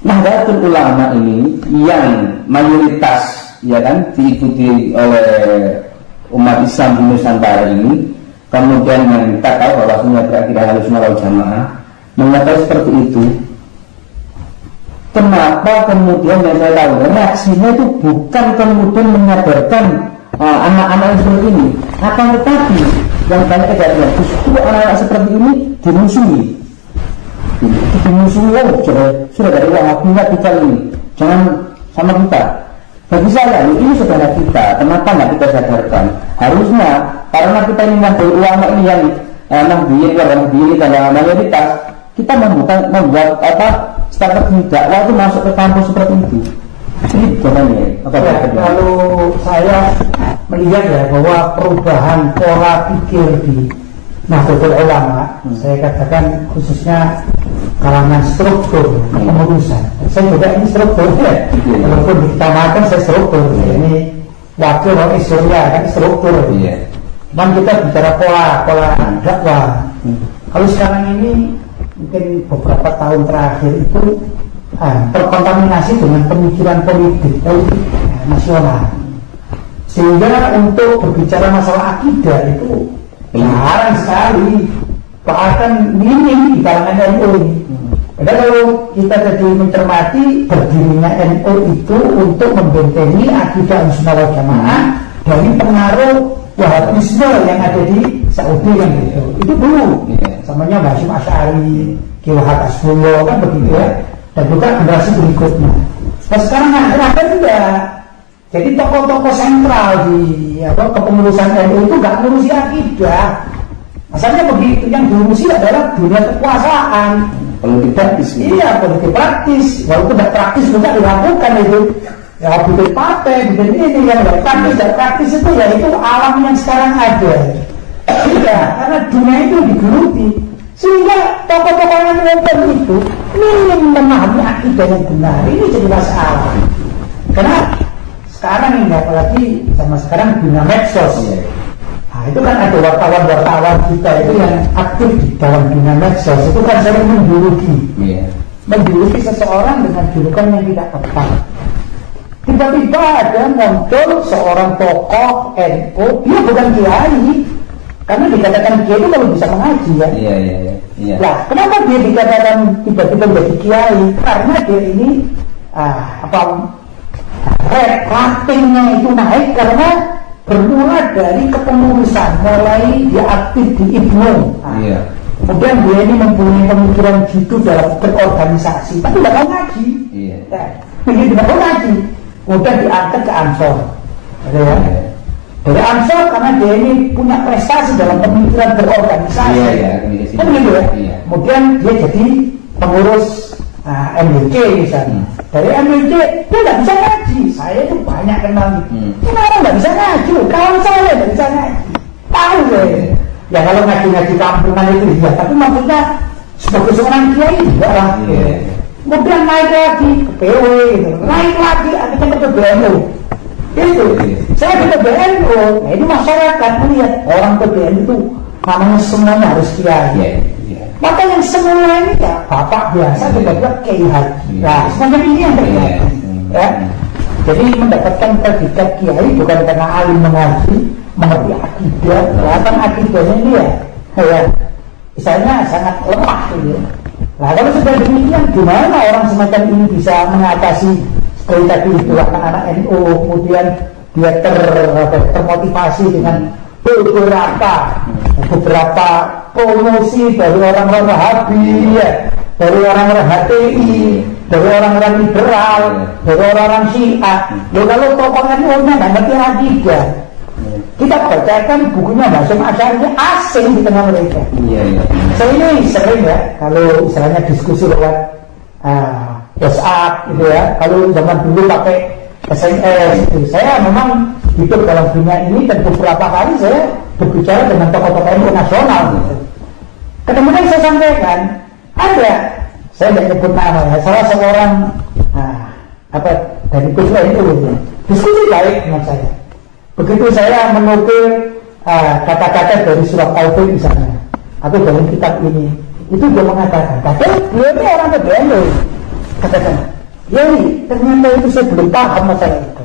Nahdlatul Ulama ini yang mayoritas, ya kan, diikuti oleh umat Islam di Nusantara ini, kemudian yang kita tahu bahwa berakidah Ahlussunnah wal Jamaah mengatakan seperti itu. Kenapa kemudian yang saya tahu reaksinya itu bukan kemudian menyadarkan anak-anak yang seperti ini, akan tetapi yang banyak kejadian justru anak-anak seperti ini dimusuhi. Sudah dari Wahabi kita ini, jangan sama kita. Bagi saya ini saudara kita, kenapa nggak kita sadarkan? Harusnya karena kita ini Nahdlatul Ulama ini yang Nahdliyin adalah mayoritas, kita membuat strategi dakwah itu masuk ke kampus seperti itu. Ini bagaimana ya? Kalau saya melihat ya bahwa perubahan pola pikir di Nahdlatul Ulama, saya katakan khususnya kalangan struktur pengurusan. Saya juga ini struktur ya, walaupun ditamakan saya struktur. Ini wakil orang Islam kan struktur. Dan kita bicara pola dakwah. Kalau sekarang ini mungkin beberapa tahun terakhir itu terkontaminasi dengan pemikiran politik nasional, sehingga untuk berbicara masalah akidah itu jarang sekali, bahkan minim di kalangan NU ini. Padahal kalau kita jadi mencermati berdirinya NU itu untuk membentengi akidah Ahlussunnah wal Jamaah dari pengaruh Wahabisme yang ada di Saudi kan gitu. Itu dulu, namanya Hasyim Asy'ari, Ki Wahab Asbullah kan begitu ya, dan juga generasi berikutnya. Nah sekarang akhir-akhir enggak. Jadi tokoh-tokoh sentral di kepengurusan NU itu nggak ngurusi akidah. Asalnya begitu, yang diurusi adalah dunia kekuasaan. Politik praktis. Iya, politik praktis. Walaupun tidak praktis juga dilakukan itu. Ya bikin partai, bikin ini yang tidak praktis dan praktis itu ya itu alam yang sekarang ada. Iya, karena dunia itu digeluti. Sehingga tokoh-tokoh yang nonton itu minim memahami akidah yang benar. Ini jadi masalah. Karena sekarang ini apalagi sama sekarang dunia medsos ya. Nah itu kan ada wartawan-wartawan kita itu yang aktif di dalam dunia medsos. Itu kan sering menjuluki seseorang dengan julukan yang tidak tepat. Tiba-tiba ada muncul seorang tokoh NU, dia bukan kiai, karena dikatakan kiai itu kalau bisa mengaji ya. Iya. Nah, kenapa dia dikatakan tiba-tiba menjadi kiai? Karena dia ini ratingnya itu naik karena bermula dari kepengurusan, mulai dia aktif di IPNU. Kemudian dia ini mempunyai pemikiran gitu dalam berorganisasi, tapi tidak mau ngaji. Dia tidak mau ngaji. Kemudian diangkat ke Ansor. Dari Ansor karena dia ini punya prestasi dalam pemikiran berorganisasi. Kan begitu ya. Kemudian dia jadi pengurus MWC misalnya. Dari MWC dia nggak bisa ngaji. Saya itu banyak kenal gitu. Kenapa nggak bisa ngaji? Kawan saya nggak bisa ngaji. Tahu saya. Ya kalau ngaji-ngaji kampungan itu ya. Tapi maksudnya sebagai seorang kiai enggak lah. Kemudian naik lagi ke PW gitu. Naik lagi akhirnya ke PBNU. Itu. Saya di PBNU, nah ini masyarakat melihat orang PBNU itu namanya semuanya harus kiai. Maka yang semula ini ya bapak biasa tiba-tiba kiai haji. Nah, semacam ini yang terjadi. Ya. Jadi mendapatkan predikat kiai bukan karena alim mengaji, mengerti akidah. Kelihatan akidahnya ini ya, misalnya sangat lemah gitu. Nah, kalau sudah demikian, gimana orang semacam ini bisa mengatasi seperti tadi itu anak-anak NU, kemudian dia termotivasi dengan beberapa promosi dari orang-orang Wahabi, dari orang-orang HTI, dari orang-orang liberal, dari orang-orang Syiah. Loh, kalau tokoh NU-nya nggak ngerti akidah, kita bacakan bukunya Hasyim Asy'ari asing di tengah mereka. Saya ini sering ya, kalau misalnya diskusi lewat WhatsApp gitu ya, kalau zaman dulu pakai SMS gitu. Saya memang hidup dalam dunia ini dan beberapa kali saya berbicara dengan tokoh-tokoh NU nasional gitu. Kemudian saya sampaikan, saya tidak nyebut nama ya, salah seorang dari kuliah itu gitu. Diskusi baik dengan saya. Begitu saya menukil kata-kata dari surat Taufik misalnya, atau dari kitab ini, itu dia mengatakan, padahal beliau ini orang PBNU, katakan, ya ternyata itu saya belum paham masalah itu.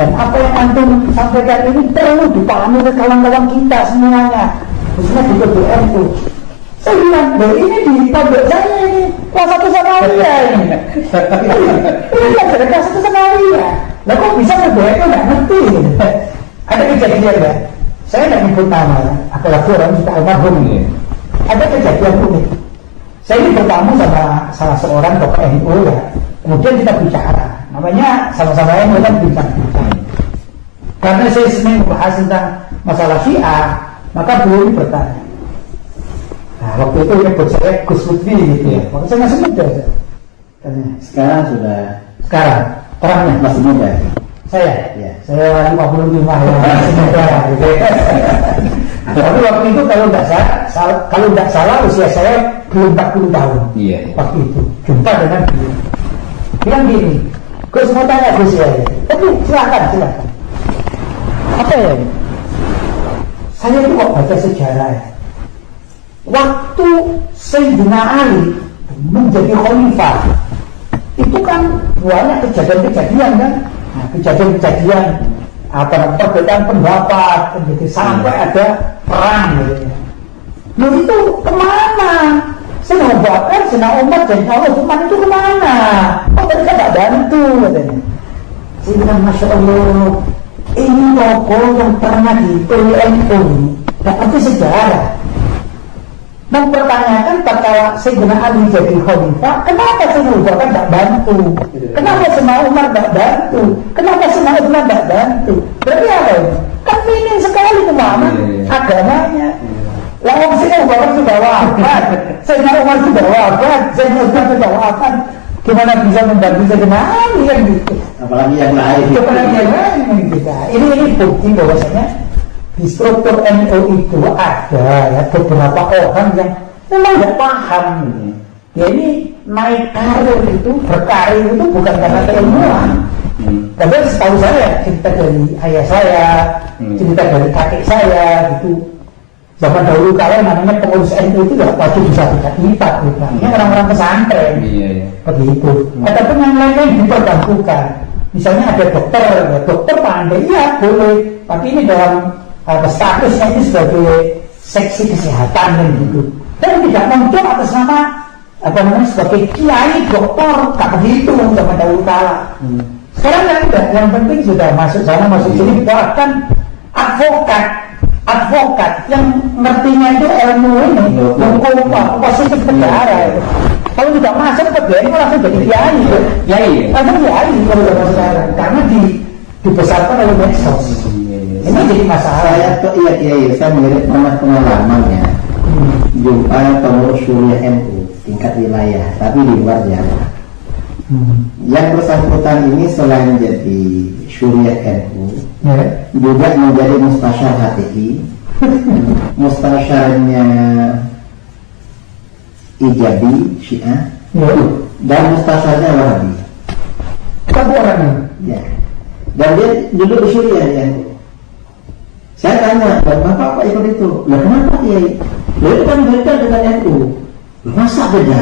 Dan apa yang antum sampaikan ini perlu dipahami oleh kawan-kawan kita semuanya, khususnya di PBNU. Saya bilang, ini di tablet saya ini kelas 1 Sanawiyah ini. Ini dari kelas 1 Sanawiyah. Lah kok bisa PBNU nggak ngerti? Ada kejadian ya. Saya tidak nyebut nama ya. Apalagi orang kita almarhum ini. Ada kejadian unik. Saya ini bertamu sama salah seorang tokoh NU ya. Kemudian kita bicara. Namanya sama-sama yang kita bincang-bincang. Karena saya sering membahas tentang masalah Syiah, maka beliau ini bertanya. Nah, waktu itu nyebut saya Gus Lutfi gitu ya. Waktu saya masih muda. Sekarang orangnya masih muda. Saya? Ya. Saya 55 ya, masih muda gitu. Tapi waktu itu kalau tidak salah usia saya belum 40 tahun. Iya. Waktu itu jumpa dengan beliau. Bilang gini, Gus mau tanya Gus ya. Tapi silakan. Apa ya? Saya itu kok baca sejarah ya. Waktu Sayyidina Ali menjadi khalifah, itu kan banyak kejadian-kejadian kan. Nah, kejadian-kejadian perbedaan pendapat gitu, sampai ada perang gitu. Loh itu kemana? Sayyidina Abu Bakar, Sayyidina Umar dan Utsman itu kemana? Kok mereka tidak bantu katanya. Saya bilang, Masya Allah, ini tokoh yang pernah dipilih NU, dapat sejarah. Mempertanyakan tatkala Sayyidina Ali jadi khalifah, kenapa Sayyidina Abu Bakar tidak bantu? Kenapa Sayyidina Umar tidak bantu? Kenapa Sayyidina Utsman tidak bantu? Berarti apa ini? Kan minim sekali pemahaman agamanya. Lah orang Sayyidina Abu Bakar sudah wafat, Sayyidina Umar sudah wafat, Sayyidina Utsman sudah wafat. Gimana bisa membantu Sayyidina Ali kan gitu? Apalagi yang lain gitu. Ini bukti bahwasanya di struktur NU itu ada ya beberapa orang yang memang tidak paham gitu. Ya ini naik karir itu, berkarir itu bukan karena keilmuan. Tapi setahu saya, cerita dari ayah saya, cerita dari kakek saya gitu. Zaman dahulu kala namanya pengurus NU itu tidak wajib bisa baca kitab gitu. Ini orang-orang pesantren. Begitu. Ataupun yang lain diperbantukan. Misalnya ada dokter pandai, ya boleh. Tapi ini dalam statusnya itu sebagai seksi kesehatan dan gitu. Dan tidak muncul atas nama sebagai kiai, dokter, tak begitu zaman dahulu kala. Sekarang kan udah, yang penting sudah masuk sana masuk sini, bahkan advokat yang ngertinya itu ilmu ini, hukum positif negara. Kalau tidak masuk ke BNI langsung jadi kiai, langsung kiai kalau zaman sekarang, karena dibesarkan oleh medsos. Ini jadi masalah. Saya melihat pengalaman ya. Jumpa pengurus Syuriah NU tingkat wilayah, tapi di luar Jawa. Yang bersangkutan ini selain jadi Syuriah NU, juga menjadi mustasyar HTI, mustasyarnya Ijabi Syiah, dan mustasyarnya Wahabi. Satu orangnya. Ya. dan dia duduk di Syria ya. Saya tanya, Bapak ikut itu? Lah kenapa Kiai? Lah itu kan beda dengan NU. Masa beda?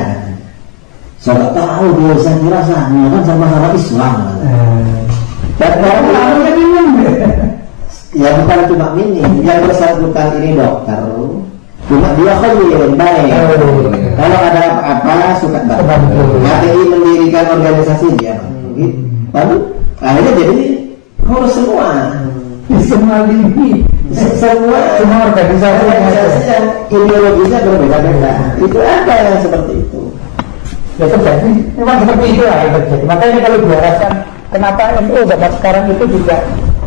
Saya tahu dia, saya kira sama kan sama-sama Islam. Dan orang lainnya minum. Ya bukan cuma minim, yang bersangkutan ini dokter. Cuma dia khairin baik. Kalau ada apa-apa suka bantu. HTI mendirikan organisasi dia. Lalu akhirnya jadi ngurus semua. Semua ini, semua organisasi yang ideologinya berbeda-beda. Itu ada yang seperti itu. Ya terjadi, memang seperti itu lah yang terjadi. Makanya kalau diharapkan, kenapa NU zaman sekarang itu juga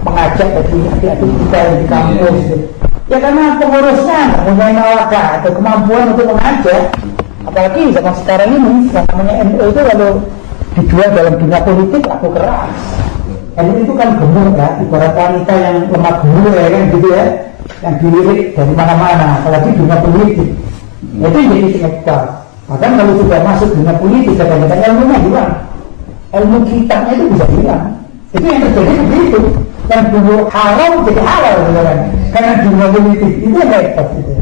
mengajak bagi adik-adik kita yang di kampus itu. Ya karena pengurusnya mempunyai nawaka atau kemampuan untuk mengajak. Apalagi zaman sekarang ini yang namanya NU itu kalau dijual dalam dunia politik laku keras. NU itu kan gemuk ya, ibarat wanita yang lemah gemuk ya kan gitu ya, yang dilirik dari mana-mana, apalagi dunia politik. Itu yang jadi hebat. Bahkan kalau sudah masuk dunia politik, kadang-kadang ilmunya hilang, ilmu kitabnya itu bisa hilang. Itu yang terjadi begitu. Yang dulu halal jadi halal, gitu kan? Karena dunia politik itu hebat gitu.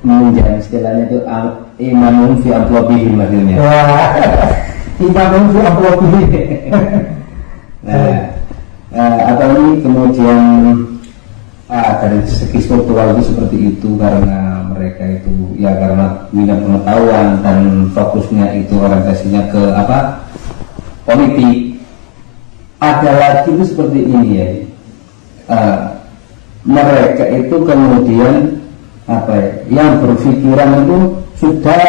Menunjang istilahnya itu imanun fi amplobihim akhirnya. Imanun fi amplobihim. Nah, atau ini kemudian dari segi struktural itu seperti itu karena mereka itu ya karena minat pengetahuan dan fokusnya itu orientasinya ke politik. Ada lagi itu seperti ini ya, mereka itu kemudian yang berpikiran itu sudah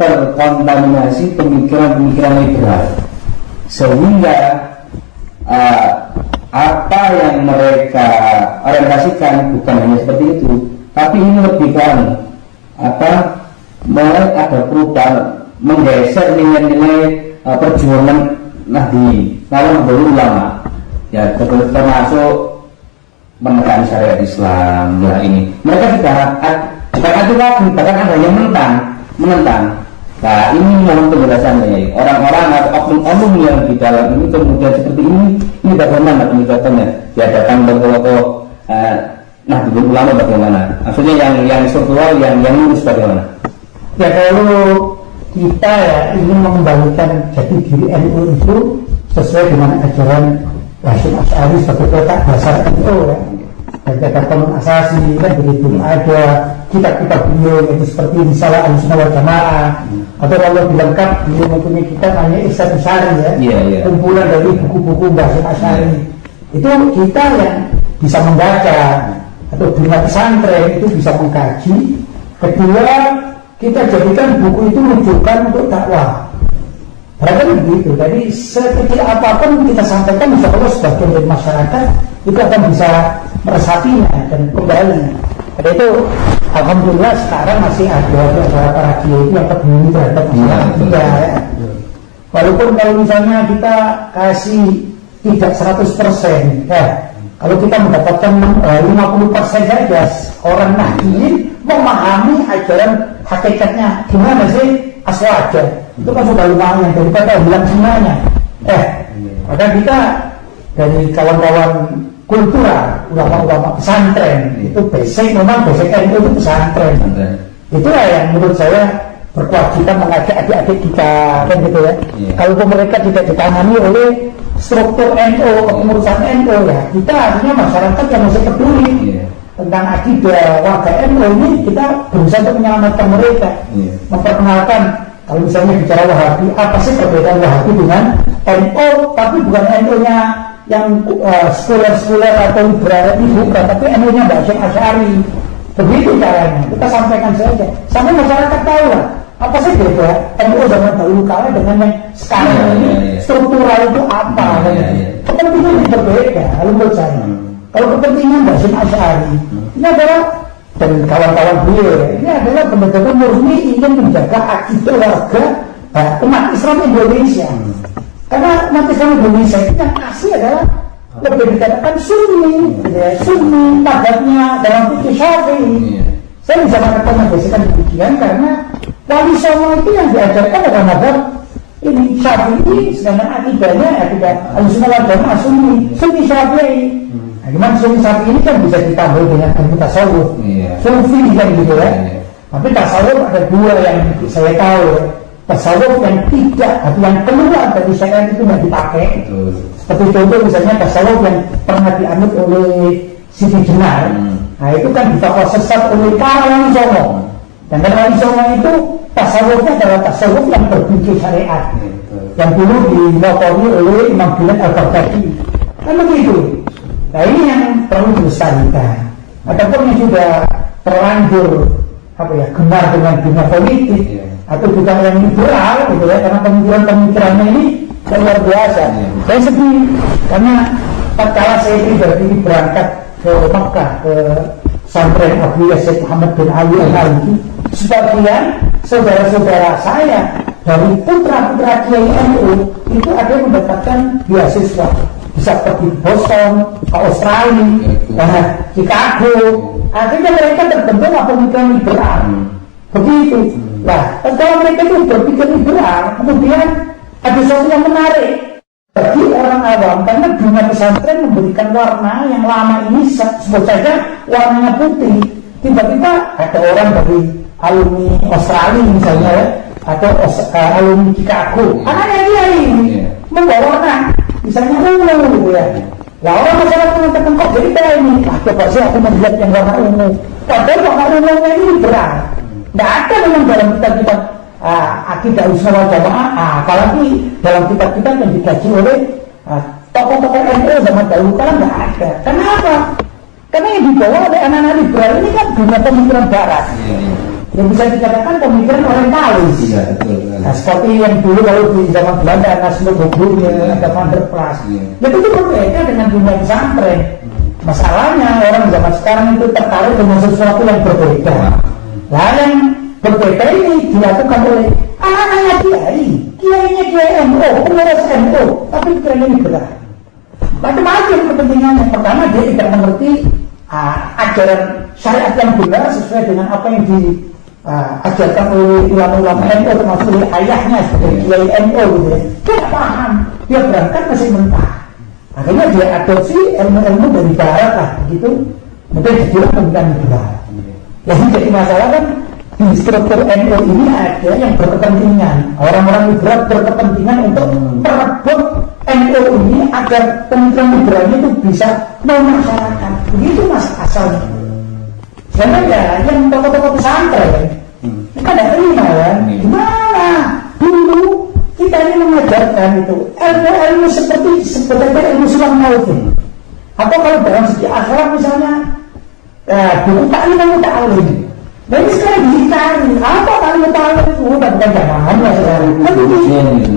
terkontaminasi pemikiran-pemikiran liberal sehingga apa yang mereka orientasikan bukan hanya seperti itu, tapi ini lebih kan mulai ada perubahan menggeser nilai-nilai perjuangan Nahdliyin, lalu ulama ya termasuk menekan syariat Islam ya ini mereka sudah bukan itu lagi, bahkan ada yang menentang. Nah ini mohon penjelasannya ya. Orang-orang atau oknum-oknum yang di dalam ini kemudian seperti ini bagaimana pendekatannya? Ya datang tokoh Nahdliyin ulama bagaimana? Maksudnya yang struktural, yang lurus bagaimana? Ya kalau kita ya ingin mengembalikan jati diri NU itu sesuai dengan ajaran Hasyim Asy'ari sebagai kotak dasar NU ya. Dan kata Qanun Asasi kan begitu, ada kitab-kitab beliau itu seperti Risalah Ahlussunnah wal Jamaah, atau kalau dilengkap beliau mempunyai kitab namanya Irsyadus Sari ya, kumpulan dari buku-buku Hasyim Asy'ari. Itu kita yang bisa membaca, atau dunia pesantren itu bisa mengkaji. Kedua, kita jadikan buku itu rujukan untuk dakwah. Berarti begitu. Jadi sekecil apapun kita sampaikan, insya Allah sebagian dari masyarakat itu akan bisa meresapinya dan kembali. Jadi itu alhamdulillah sekarang masih ada para kiai itu yang peduli terhadap masalah ya. Walaupun kalau misalnya kita kasih tidak 100% ya, kalau kita mendapatkan 50% saja orang Nahdliyin memahami ajaran hakikatnya gimana sih aswaja, itu kan sudah lumayan daripada bilang semuanya. Maka kita dari kawan-kawan kultural, ulama-ulama pesantren itu basic NU itu pesantren. Itulah yang menurut saya berkewajiban mengajak adik-adik kita kan gitu ya. Kalau mereka tidak ditangani oleh struktur NU, kepengurusan NU ya, kita artinya masyarakat yang masih peduli tentang akidah warga NU ini, kita berusaha untuk menyelamatkan mereka, memperkenalkan. Kalau misalnya bicara Wahabi, apa sih perbedaan Wahabi dengan NU? Tapi bukan NU-nya yang sekuler atau liberal ini bukan, tapi NU-nya Hasyim Asy'ari. Begitu caranya, kita sampaikan saja sampai masyarakat tahu lah apa sih beda NU zaman dahulu kala dengan yang sekarang ini, struktural itu apa. Kepentingan itu berbeda. Kalau menurut saya, kalau kepentingan Hasyim Asy'ari ini adalah dan kawan-kawan beliau ini adalah benar-benar murni ingin menjaga akidah warga umat Islam Indonesia. Karena umat Islam Indonesia itu yang asli adalah lebih dikatakan Sunni, Sunni madhabnya dalam fikih Syafi'i. Saya bisa merekomendasikan demikian karena Wali Songo itu yang diajarkan adalah madhab ini Syafi'i, sedangkan akidahnya akidah Ahlussunnah wal Jamaah Sunni Syafi'i. Nah, gimana Sunni Syafi'i ini kan bisa ditambah dengan ilmu tasawuf, Sufi kan gitu ya. Tapi tasawuf ada dua yang saya tahu. Tasawuf yang tidak, atau yang keluar dari syariat itu nggak dipakai. Seperti contoh misalnya tasawuf yang pernah dianut oleh Siti Jenar. Nah itu kan dibawa sesat oleh para wali songo. Dan para wali songo itu tasawufnya adalah tasawuf yang berpikir syariat, yang dulu dilakoni oleh Imam Junaid Al-Baghdadi. Kan begitu. Nah ini yang perlu dilestarikan. Ataupun yang sudah terlanjur gemar dengan dunia politik, atau juga yang liberal gitu ya, karena pemikiran-pemikirannya ini luar biasa. Saya sedih karena tatkala saya pribadi berangkat ke Makkah, ke pesantren Abu Yazid Muhammad bin Ali Al-Maliki, sebagian saudara-saudara saya dari putra-putra Kiai NU itu ada yang mendapatkan beasiswa, bisa pergi ke Boston, ke Australia, Chicago. Akhirnya mereka terbentuk pemikiran liberal. Begitu. Nah, kalau mereka itu berpikir liberal, kemudian ada sesuatu yang menarik bagi orang awam, karena dunia pesantren memberikan warna yang lama ini sebut saja warnanya putih. Tiba-tiba ada orang dari alumni Australia misalnya ya, atau alumni Chicago, anaknya dia ini membawa warna misalnya ungu gitu ya. Nah orang masyarakat mengatakan kok jadi kayak ini, coba sih aku melihat yang warna ungu, padahal warna ungunya ini liberal. Tidak ada memang dalam kitab-kitab akidah Ahlussunnah wal Jamaah, apalagi dalam kitab-kitab yang dikaji oleh tokoh-tokoh NU zaman dahulu kala nggak ada. Kenapa? Karena yang dibawa oleh anak-anak liberal ini kan dunia pemikiran barat, yang bisa dikatakan pemikiran orientalis. Nah, seperti yang dulu kalau di zaman Belanda ada Slobodul, ada Van der Plas. Itu berbeda dengan dunia pesantren. Masalahnya orang zaman sekarang itu tertarik dengan sesuatu yang berbeda. Nah yang berbeda ini dilakukan oleh anak-anak kiainya Kiai NU, pengurus NU, tapi kiainya liberal. Macam-macam kepentingannya. Pertama dia tidak mengerti ajaran syariat yang benar sesuai dengan apa yang diajarkan oleh ulama-ulama NU, termasuk oleh ayahnya sebagai Kiai NU gitu ya. Dia tidak paham, dia berangkat masih mentah. Akhirnya dia adopsi ilmu-ilmu dari barat lah, begitu. Mungkin jadilah pemikiran liberal. Yang jadi masalah kan di struktur NU ini ada yang berkepentingan, orang-orang liberal berkepentingan untuk merebut NU ini agar pemikiran liberalnya itu bisa memasyarakat. Begitu mas asalnya. Karena ya yang tokoh-tokoh pesantren kita tidak terima ya. Gimana dulu kita ini mengajarkan itu ilmu-ilmu seperti sebetulnya ilmu sulam maupun, atau kalau dalam segi akhlak misalnya buku taklim dan muta'alim. Nah ini sekarang dicari apa taklim muta'alim itu bukan zamannya sekarang.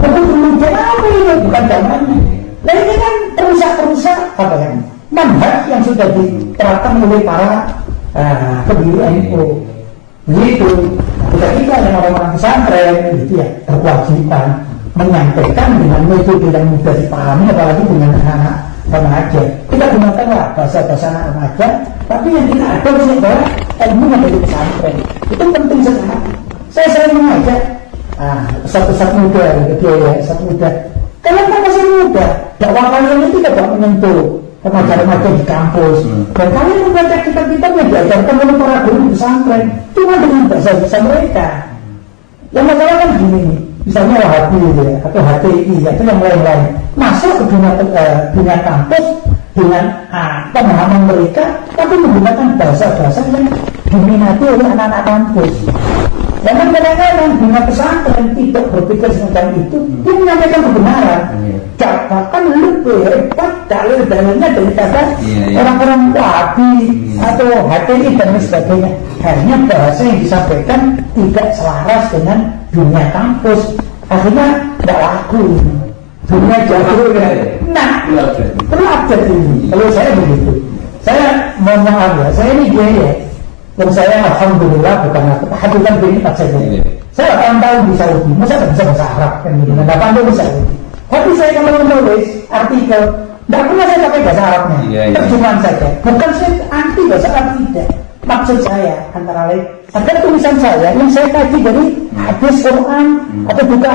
Kemudian apa ini bukan zamannya. Nah ini kan perusak apa ya, manhaj yang sudah diterapkan oleh para pendiri NU. Begitu. Kita yang orang-orang pesantren itu ya berkewajiban menyampaikan dengan metode yang mudah dipahami, apalagi dengan anak-anak remaja. Kita gunakanlah bahasa-bahasa anak remaja, tapi yang kita adopsi adalah ilmu yang dari pesantren. Itu penting sekali. Saya sering mengajak pesat-pesat muda, pesat muda. Kalian kan masih muda, dakwah kalian itu tidak menyentuh remaja-remaja di kampus. Dan kalian membaca kitab-kitab yang diajarkan oleh para guru di pesantren cuma dengan bahasa mereka. Yang masalah kan gini, misalnya Wahabi gitu ya, atau HTI atau yang lain-lain masuk ke dunia kampus dengan pemahaman mereka, tapi menggunakan bahasa-bahasa yang diminati oleh anak-anak kampus. Dan kadang-kadang dunia pesantren tidak berpikir semacam itu, dia menyampaikan kebenaran. Bahkan lebih hebat dalil-dalilnya daripada orang-orang Wahabi atau HTI dan sebagainya. Hanya bahasa yang disampaikan tidak selaras dengan dunia kampus. Akhirnya tidak laku. Dunia jauh ya. Nah, terlajar ini. Kalau saya begitu, saya mohon maaf ya, saya ini gaya. Dan saya alhamdulillah bukan hatikan bernikmat saja. Saya 8 tahun di Saudi, masa tidak bisa bahasa Arab kan gitu. 8 tahun di Saudi. Tapi saya kalau menulis artikel, tidak pernah saya pakai bahasa Arabnya, terjemahan saja. Bukan saya anti bahasa Arab, tidak. Maksud saya antara lain, ada tulisan saya yang saya kaji dari hadis Quran atau buka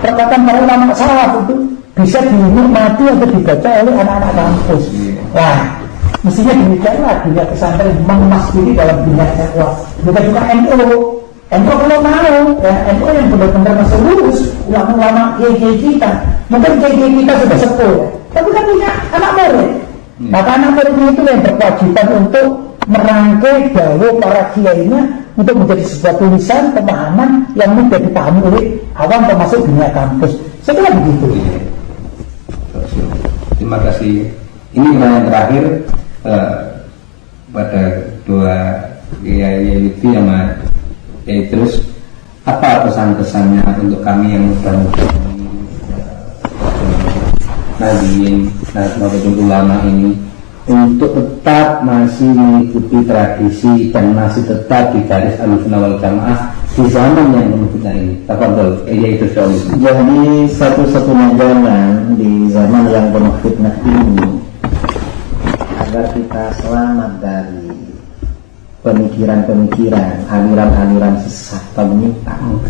perkataan para ulama salaf itu bisa dinikmati atau dibaca oleh anak-anak kampus. Nah, mestinya demikianlah dunia pesantren mengemas diri dalam dunia dakwah. Bukan juga NU. NU kalau mau, ya, NU yang benar-benar masih lurus, ulama-ulama kiai kita. Mungkin kiai kita sudah sepuh, tapi kan punya anak murid. Maka anak muridnya itu yang berkewajiban untuk merangkai dawuh para kiainya untuk menjadi sebuah tulisan pemahaman yang mudah dipahami oleh awam termasuk dunia kampus. Saya kira begitu. Terima kasih. Ini yang terakhir pada dua kiai itu yang terus apa pesan-pesannya untuk kami yang muda-muda Nahdien ulama ini untuk tetap masih mengikuti tradisi dan masih tetap di garis Ahlussunnah wal Jamaah di zaman yang penuh fitnah ini. Tafadhol, yaitu Syawal. Jadi satu-satunya jalan di zaman yang penuh fitnah ini agar kita selamat dari pemikiran-pemikiran, aliran-aliran sesat penyimpang,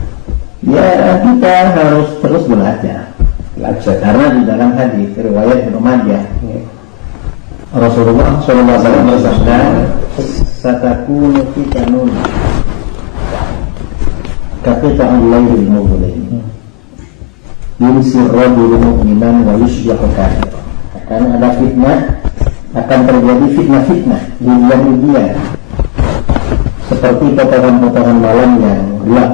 ya kita harus terus belajar. Karena di dalam hadis riwayat Ibnu Majah, Rasulullah SAW bersabda, "Satakunu fitanun kaqita'ul lailil mudlim yumsir rajulun mu'minan wa yusbihu kafiran." Akan ada fitnah, akan terjadi fitnah-fitnah ujian-ujian seperti potongan-potongan malam yang gelap.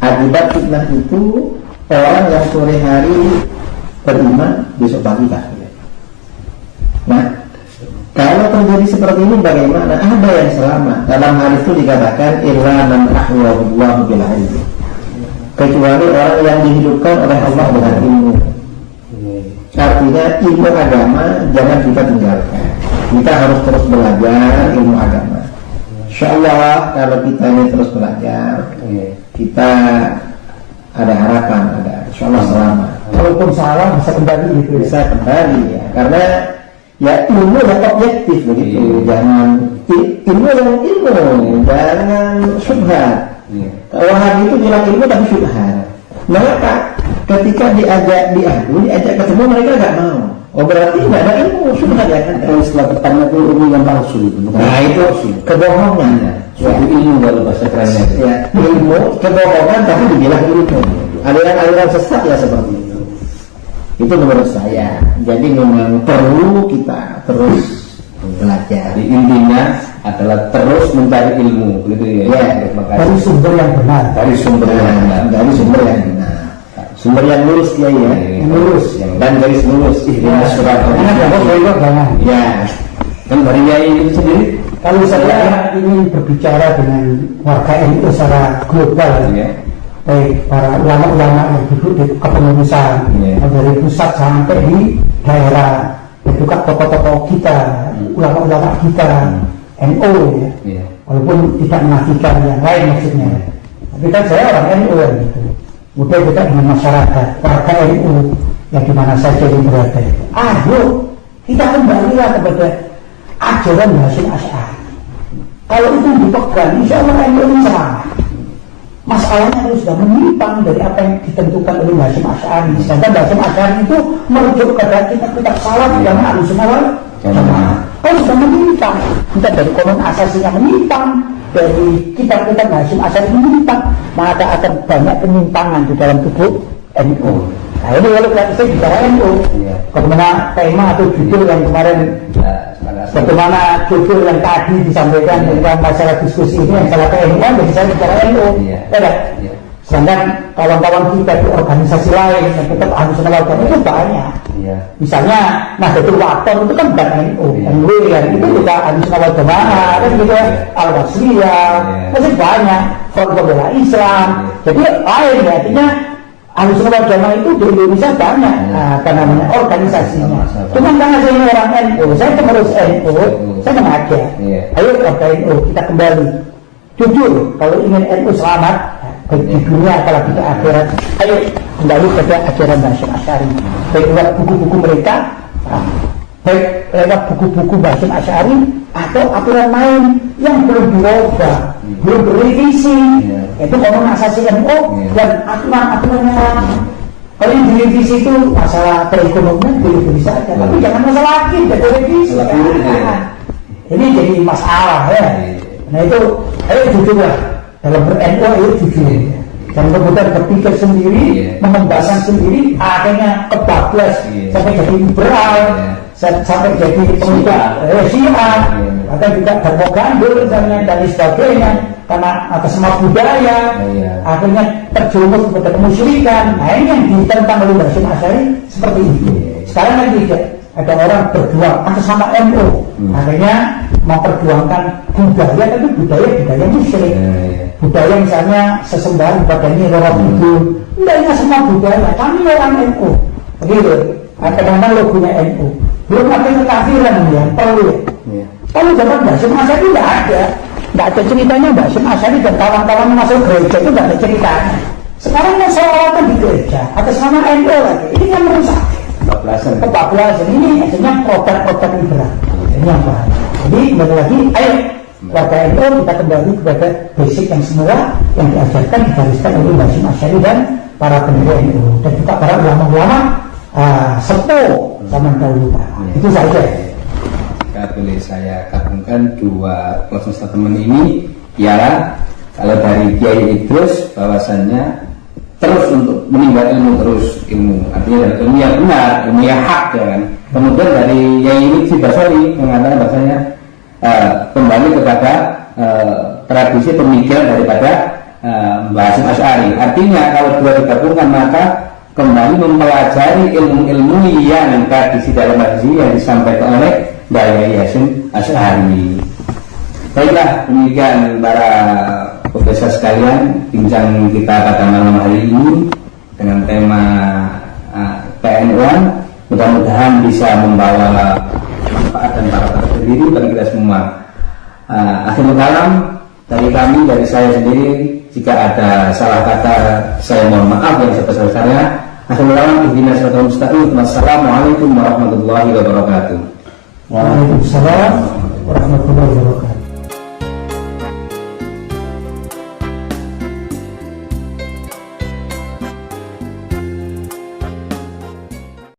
Akibat fitnah itu orang yang sore hari beriman, besok pagi kafir. Nah, kalau terjadi seperti ini bagaimana? Ada yang selamat. Dalam hal itu dikatakan illa man ahyahu Allahu bil ilmi. Kecuali orang yang dihidupkan oleh Allah dengan ilmu. Artinya ilmu agama jangan kita tinggalkan. Kita harus terus belajar ilmu agama. Insyaallah kalau kita ini terus belajar, kita ada harapan, ada insyaallah selamat. Walaupun salah bisa kembali gitu ya. Bisa kembali ya, karena ya ilmu yang objektif begitu. Jangan ilmu yang ilmu, jangan syubhat. Kalau hari itu bilang ilmu tapi syubhat. Maka ketika diajak ketemu mereka nggak mau. Oh berarti nggak ada ilmu, syubhat ya kan? Kalau istilah pertama itu ilmu yang palsu itu. Nah itu kebohongan. Suatu ilmu baru bahasa kerennya. Ya, ilmu kebohongan tapi dibilang ilmu. Aliran-aliran sesat ya seperti itu. Itu menurut saya. Jadi memang perlu kita terus belajar. Jadi intinya adalah terus mencari ilmu, gitu ya. Ya, Dari sumber yang benar. Dari sumber yang benar. Dari sumber yang benar. Sumber yang lurus ya, Yang lurus. Dan garis lurus. Ihdinas siratal Jangan. Ya. Kan dari itu sendiri. Kalau saya ingin berbicara dengan warga NU secara global, baik para ulama-ulama yang duduk di kepengurusan, dari pusat sampai di daerah, dan juga tokoh-tokoh kita, ulama-ulama kita, NU ya, walaupun tidak menafikan yang lain maksudnya. Tapi kan saya orang NU gitu. Mudah juga dengan masyarakat, warga NU yang dimana saja yang berada. Ayo kita kembalilah kepada ajaran Hasyim Asy'ari. Kalau itu dipegang, insya Allah NU ini selamat. Masalahnya itu sudah menyimpang dari apa yang ditentukan oleh Hasyim Asy'ari. Sedangkan Hasyim Asy'ari itu merujuk kepada kitab-kitab salaf yang Ahlussunnah wal Jamaah. Kalau sudah menyimpang, kita dari konon asasinya menyimpang, dari kitab-kitab Hasyim Asy'ari menyimpang, maka akan banyak penyimpangan di dalam tubuh NU. Nah ini kalau saya bicara NU, bagaimana tema atau judul yang kemarin, bagaimana judul yang tadi disampaikan tentang masalah diskusi ini yang salah NU, jadi saya bicara NU. Sedangkan kawan-kawan kita di organisasi lain yang tetap Ahlussunnah wal Jamaah itu banyak. Misalnya Nahdlatul Wathon itu kan bukan NU, NW kan itu juga Ahlussunnah wal Jamaah, kan gitu ya, Al-Wasliyah, masih banyak, Front Pembela Islam. Jadi lain ya, artinya Ahlussunnah wal Jamaah itu di Indonesia banyak, apa namanya, organisasinya. Cuma karena saya ini orang NU, saya pengurus NU, saya mengajak, ayo kepada NU kita kembali. Jujur, kalau ingin NU selamat di dunia apalagi di akhirat, ayo kembali pada ajaran Hasyim Asy'ari. Baik buku-buku mereka, baik lewat buku-buku Hasyim Asy'ari atau aturan lain yang belum dirubah, belum direvisi. Itu konon asasi NU dan aturan-aturan yang lain. Kalau yang direvisi itu masalah perekonomian direvisi saja, tapi jangan masalah lagi, direvisi. Ini jadi masalah ya. Nah itu, ayo jujurlah dalam ber-NU, ayo jujur. Dan kemudian berpikir sendiri, mengembangkan sendiri, akhirnya kebablas sampai jadi liberal, sampai jadi pengikut Syiah, atau juga terpogandul dan sebagainya, karena atas nama budaya, akhirnya terjerumus kepada kemusyrikan. Nah ini yang ditentang oleh Hasyim Asy'ari seperti itu. Sekarang kan tidak, ada orang berjuang atas nama NU, akhirnya memperjuangkan budaya, tapi budaya musyrik. Budaya misalnya sesembahan kepada Nyi Roro Kidul, enggak semua budaya, kami orang NU, begitu. Kadang-kadang logonya NU, belum ada kekafiran yang perlu. Kalau zaman Hasyim Asy'ari tidak ada ceritanya Hasyim Asy'ari dan kawan-kawan masuk gereja itu tidak ada ceritanya. Sekarang yang seolah-olah di gereja atas nama NU lagi, ini yang merusak. Kebablasan ini akhirnya produk liberal. Ini yang bahaya. Jadi kembali lagi, ayo warga NU kita kembali kepada basic yang semula yang diajarkan, digariskan oleh Hasyim Asy'ari dan para pendiri NU dan juga para ulama-ulama sepuh zaman dahulu. Itu saja. Boleh saya katakan dua closing statement ini, ya kalau dari Kiai Idrus bahwasannya terus untuk menimba ilmu, artinya dari ilmu yang benar, ilmu yang hak, ya kan. Kemudian dari Yai Lutfi Basori mengatakan bahasanya kembali kepada tradisi pemikiran daripada Hasyim Asy'ari. Artinya kalau dua digabungkan maka kembali mempelajari ilmu-ilmu yang tradisi dalam hadis yang disampaikan oleh Yai Hasyim Asy'ari. Baiklah, demikian para pemirsa sekalian, bincang kita pada malam hari ini dengan tema PNU-an. Mudah-mudahan bisa membawa manfaat dan barokah tersendiri bagi kita semua. Akhirul kalam dari kami, dari saya sendiri, jika ada salah kata saya mohon maaf yang sebesar-besarnya. Akhirul kalam, ihdinas siratal mustaqim. Wassalamualaikum warahmatullahi wabarakatuh. Waalaikumsalam warahmatullahi wabarakatuh.